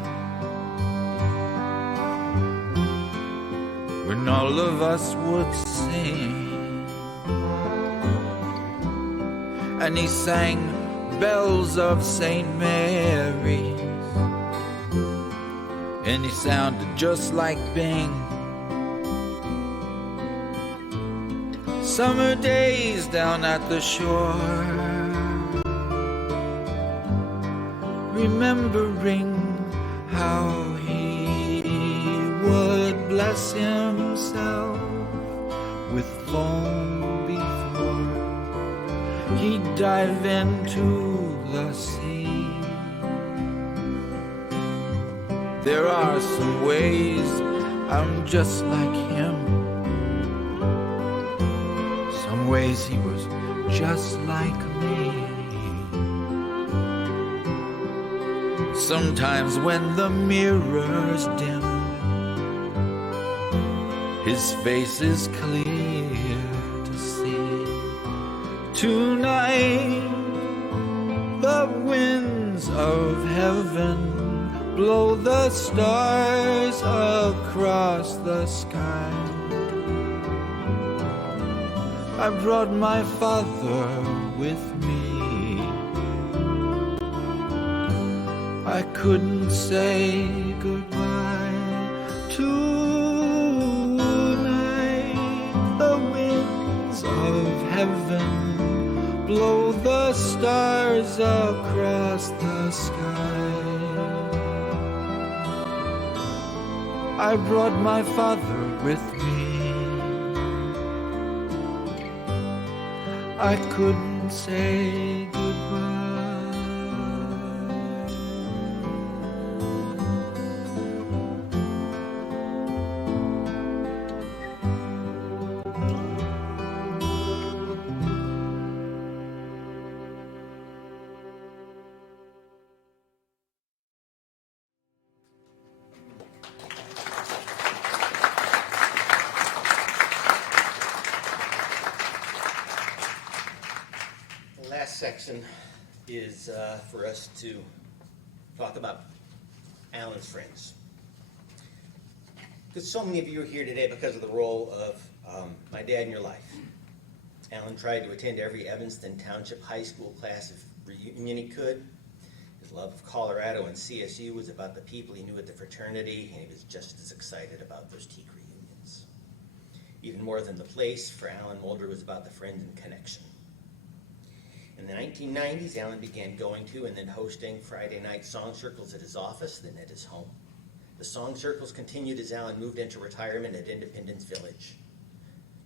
when all of us would sing, and he sang Bells of St. Mary's, and he sounded just like Bing. Summer days down at the shore, remembering how he would bless himself with foam before he'd dive into the sea. There are some ways I'm just like him, some ways he was just like me. Sometimes when the mirror's dim, his face is clear to see. Tonight, the winds of heaven blow the stars across the sky. I brought my father with me. I couldn't say goodbye tonight. The winds of heaven blow the stars across the sky. I brought my father with me. I couldn't say goodbye. Section is for us to talk about Allan's friends. Because so many of you are here today because of the role of my dad in your life. Allan tried to attend every Evanston Township High School class of reunion he could. His love of Colorado and CSU was about the people he knew at the fraternity, and he was just as excited about those teak reunions. Even more than the place, for Allan, Mulder was about the friends and connection. In the 1990s, Allan began going to and then hosting Friday night song circles at his office, then at his home. The song circles continued as Allan moved into retirement at Independence Village.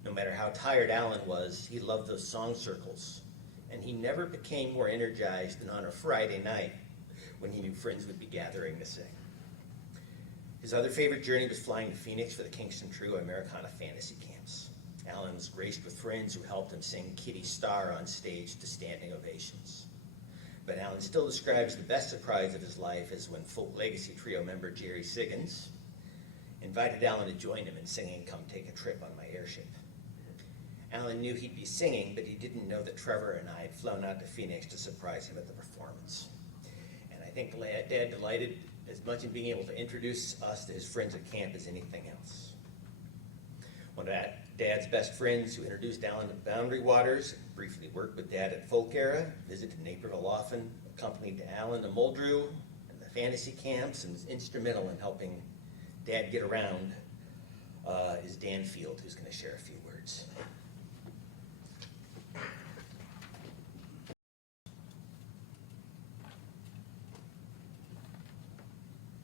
No matter how tired Allan was, he loved those song circles, and he never became more energized than on a Friday night when he knew friends would be gathering to sing. His other favorite journey was flying to Phoenix for the Kingston Trio Americana Fantasy Camps. Allan was graced with friends who helped him sing Kitty Starr on stage to standing ovations. But Allan still describes the best surprise of his life as when Folk Legacy Trio member Jerry Siggins invited Allan to join him in singing Come Take a Trip on My Airship. Allan knew he'd be singing, but he didn't know that Trevor and I had flown out to Phoenix to surprise him at the performance. And I think Dad delighted as much in being able to introduce us to his friends at camp as anything else. One of Dad's best friends who introduced Allan to Boundary Waters, briefly worked with Dad at Folk Era, visited Naperville often, accompanied Allan to Muldrew and the fantasy camps, and was instrumental in helping Dad get around, is Dan Field, who's going to share a few words.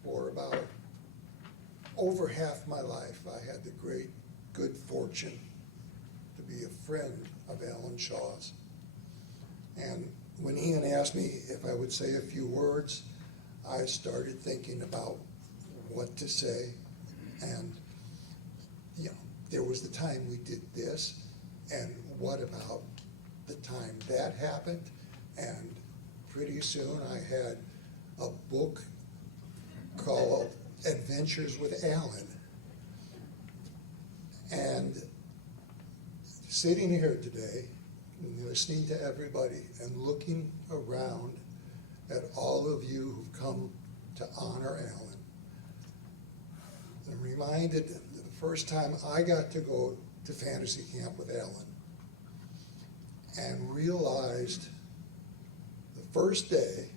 For about over half my life, I had the great good fortune to be a friend of Allan Shaw's. And when Ian asked me if I would say a few words, I started thinking about what to say. And, you know, there was the time we did this, And what about the time that happened? And pretty soon I had a book called Adventures with Allan. And sitting here today, and listening to everybody and looking around at all of you who've come to honor Allan, I'm reminded the first time I got to go to fantasy camp with Allan and realized the first day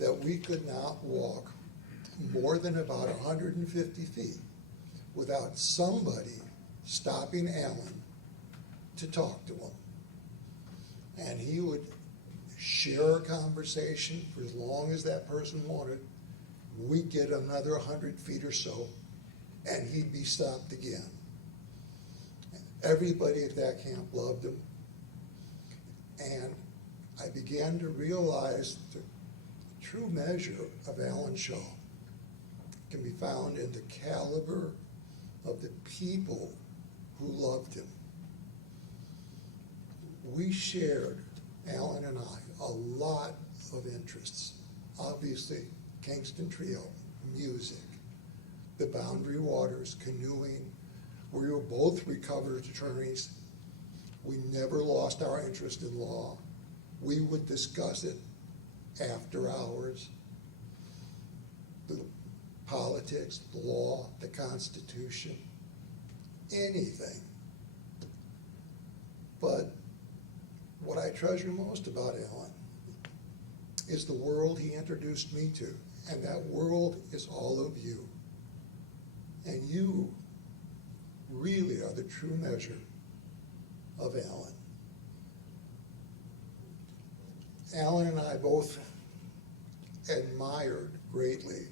that we could not walk more than about 150 feet without somebody stopping Allan to talk to him. And he would share a conversation for as long as that person wanted. We'd get another 100 feet or so, and he'd be stopped again. Everybody at that camp loved him. And I began to realize the true measure of Allan Shaw can be found in the caliber of the people who loved him. We shared, Allan and I, a lot of interests. Obviously, Kingston Trio, music, the Boundary Waters, canoeing. We were both recovered attorneys. We never lost our interest in law. We would discuss it after hours. The politics, the law, the Constitution, anything. But what I treasure most about Allan is the world he introduced me to, and that world is all of you. And you really are the true measure of Allan. Allan and I both admired greatly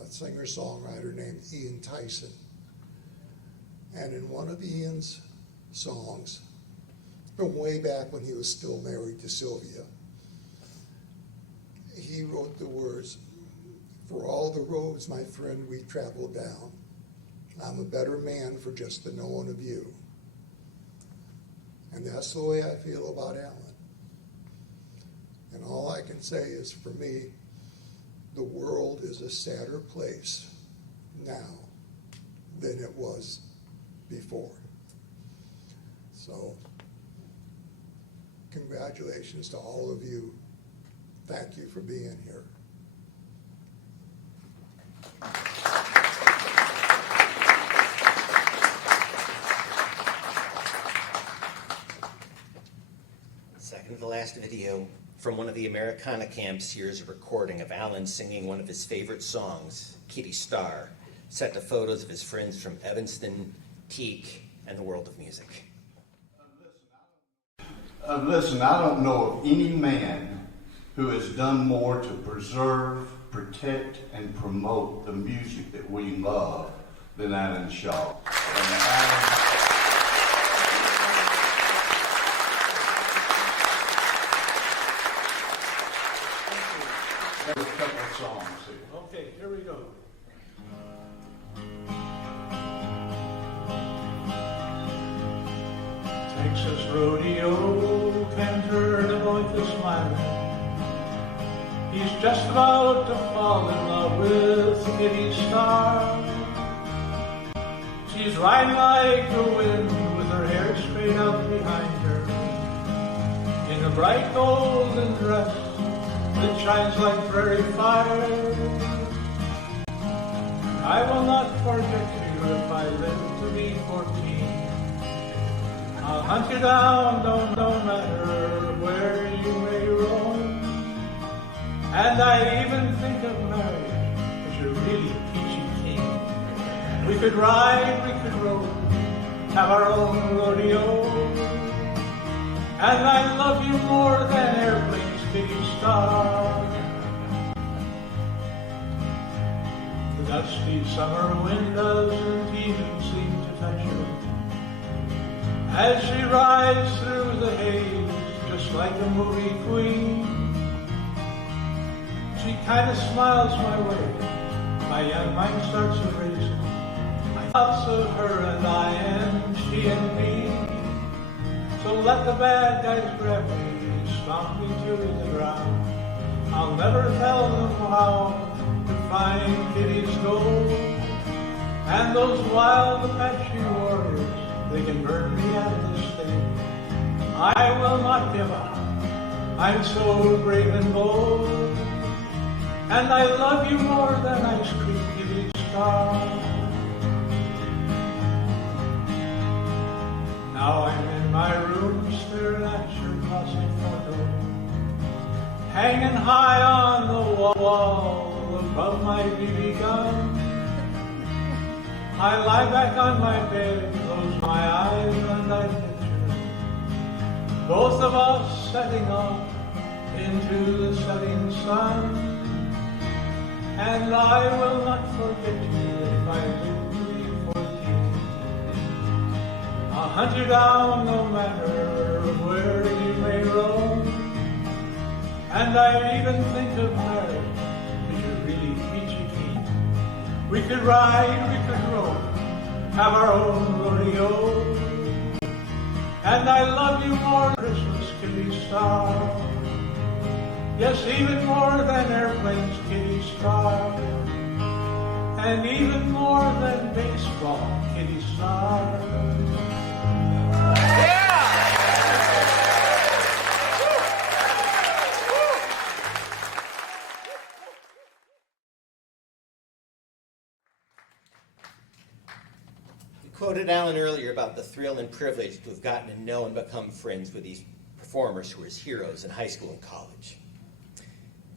a singer-songwriter named Ian Tyson. And in one of Ian's songs, from way back when he was still married to Sylvia, he wrote the words, "For all the roads, my friend, we traveled down, I'm a better man for just the knowing of you." And that's the way I feel about Allan. And all I can say is, for me, the world is a sadder place now than it was before. So, congratulations to all of you. Thank you for being here. Second to the last video from one of the Americana camps. Here's a recording of Allan singing one of his favorite songs, Kitty Star, set to photos of his friends from Evanston, Teak, and the world of music. Listen, I don't know of any man who has done more to preserve, protect, and promote the music that we love than Allan Shaw. There's a couple of songs here. Okay, here we go. Texas rodeo can turn a boy to smile. He's just about to fall in love with Kitty Star. She's riding like the wind with her hair straight out behind her, in a bright golden dress that shines like prairie fire. I will not forget you if I live to be 14. I'll hunt you down, no matter where you may roam. And I even think of marriage, 'cause you're really peachy keen. We could ride, we could roll, have our own rodeo. And I love you more than airplanes, Kitty Star. The dusty summer wind doesn't even seem to touch her as she rides through the haze, just like a movie queen. She kind of smiles my way, my young mind starts erasing my thoughts of her and I and she and me. Don't let the bad guys grab me, stomp me to the ground. I'll never tell them how to find Kitty's gold. And those wild Apache warriors, they can burn me at the stake. I will not give up, I'm so brave and bold. And I love you more than ice cream, Kitty Star. Now I'm in my room, staring at your glossy photo, hanging high on the wall above my BB gun. I lie back on my bed, close my eyes, and I picture both of us setting off into the setting sun. And I will not forget you if I do forget. I'll hunt you down no matter where you may roam. And I even think of marriage, if you're really peachy keen. We could ride, we could roam, have our own rodeo. And I love you more than Christmas, Kitty Star. Yes, even more than airplanes, Kitty Star. And even more than baseball, Kitty Star. You quoted Allan earlier about the thrill and privilege to have gotten to know and become friends with these performers who were his heroes in high school and college.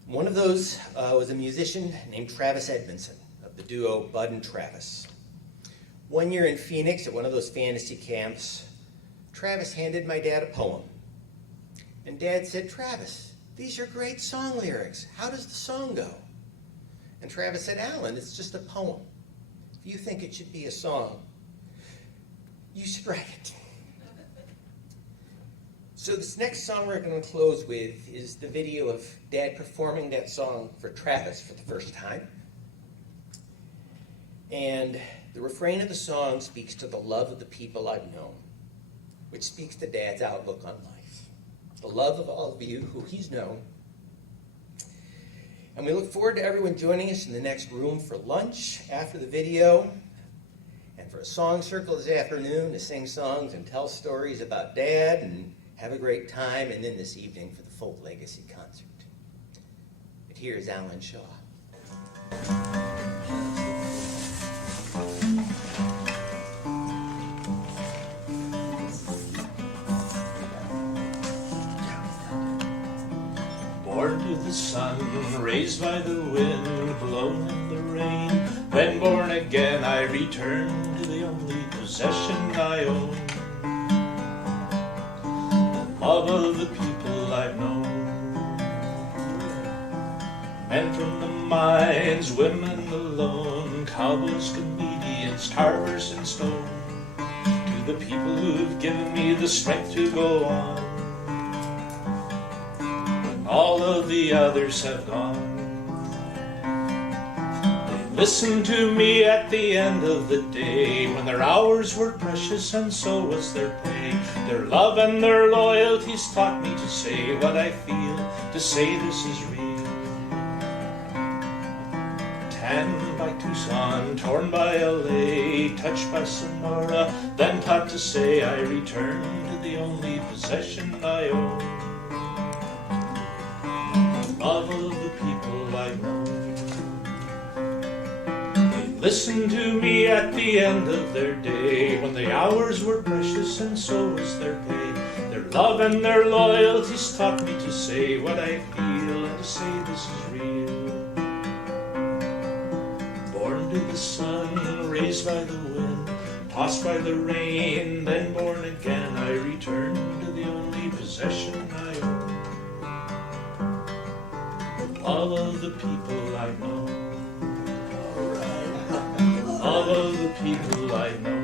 One of those was a musician named Travis Edmondson of the duo Bud and Travis. One year in Phoenix at one of those fantasy camps, Travis handed my dad a poem. And Dad said, "Travis, these are great song lyrics. How does the song go?" And Travis said, "Allan, it's just a poem. If you think it should be a song, you should write it." So this next song we're going to close with is the video of Dad performing that song for Travis for the first time. And the refrain of the song speaks to the love of the people I've known, which speaks to Dad's outlook on life. The love of all of you who he's known. And we look forward to everyone joining us in the next room for lunch after the video, and for a song circle this afternoon to sing songs and tell stories about Dad and have a great time, and then this evening for the Folk Legacy concert. But here's Allan Shaw. Born to the sun, raised by the wind, blown in the rain, then born again, I return to the only possession I own. Love of the people I've known. Men from the mines, women alone, cowboys, comedians, carvers in stone. To the people who've given me the strength to go on, when all of the others have gone. They listened to me at the end of the day, when their hours were precious and so was their pay. Their love and their loyalties taught me to say what I feel, to say this is real. Tanned by Tucson, torn by LA, touched by Sonora, then taught to say I return to the only possession I own. The love of the people I know. Listen to me at the end of their day, when the hours were precious and so was their pay. Their love and their loyalties taught me to say what I feel and to say this is real. Born to the sun, raised by the wind, tossed by the rain, then born again, I return to the only possession I own. The love of the people I know. All of the people I know.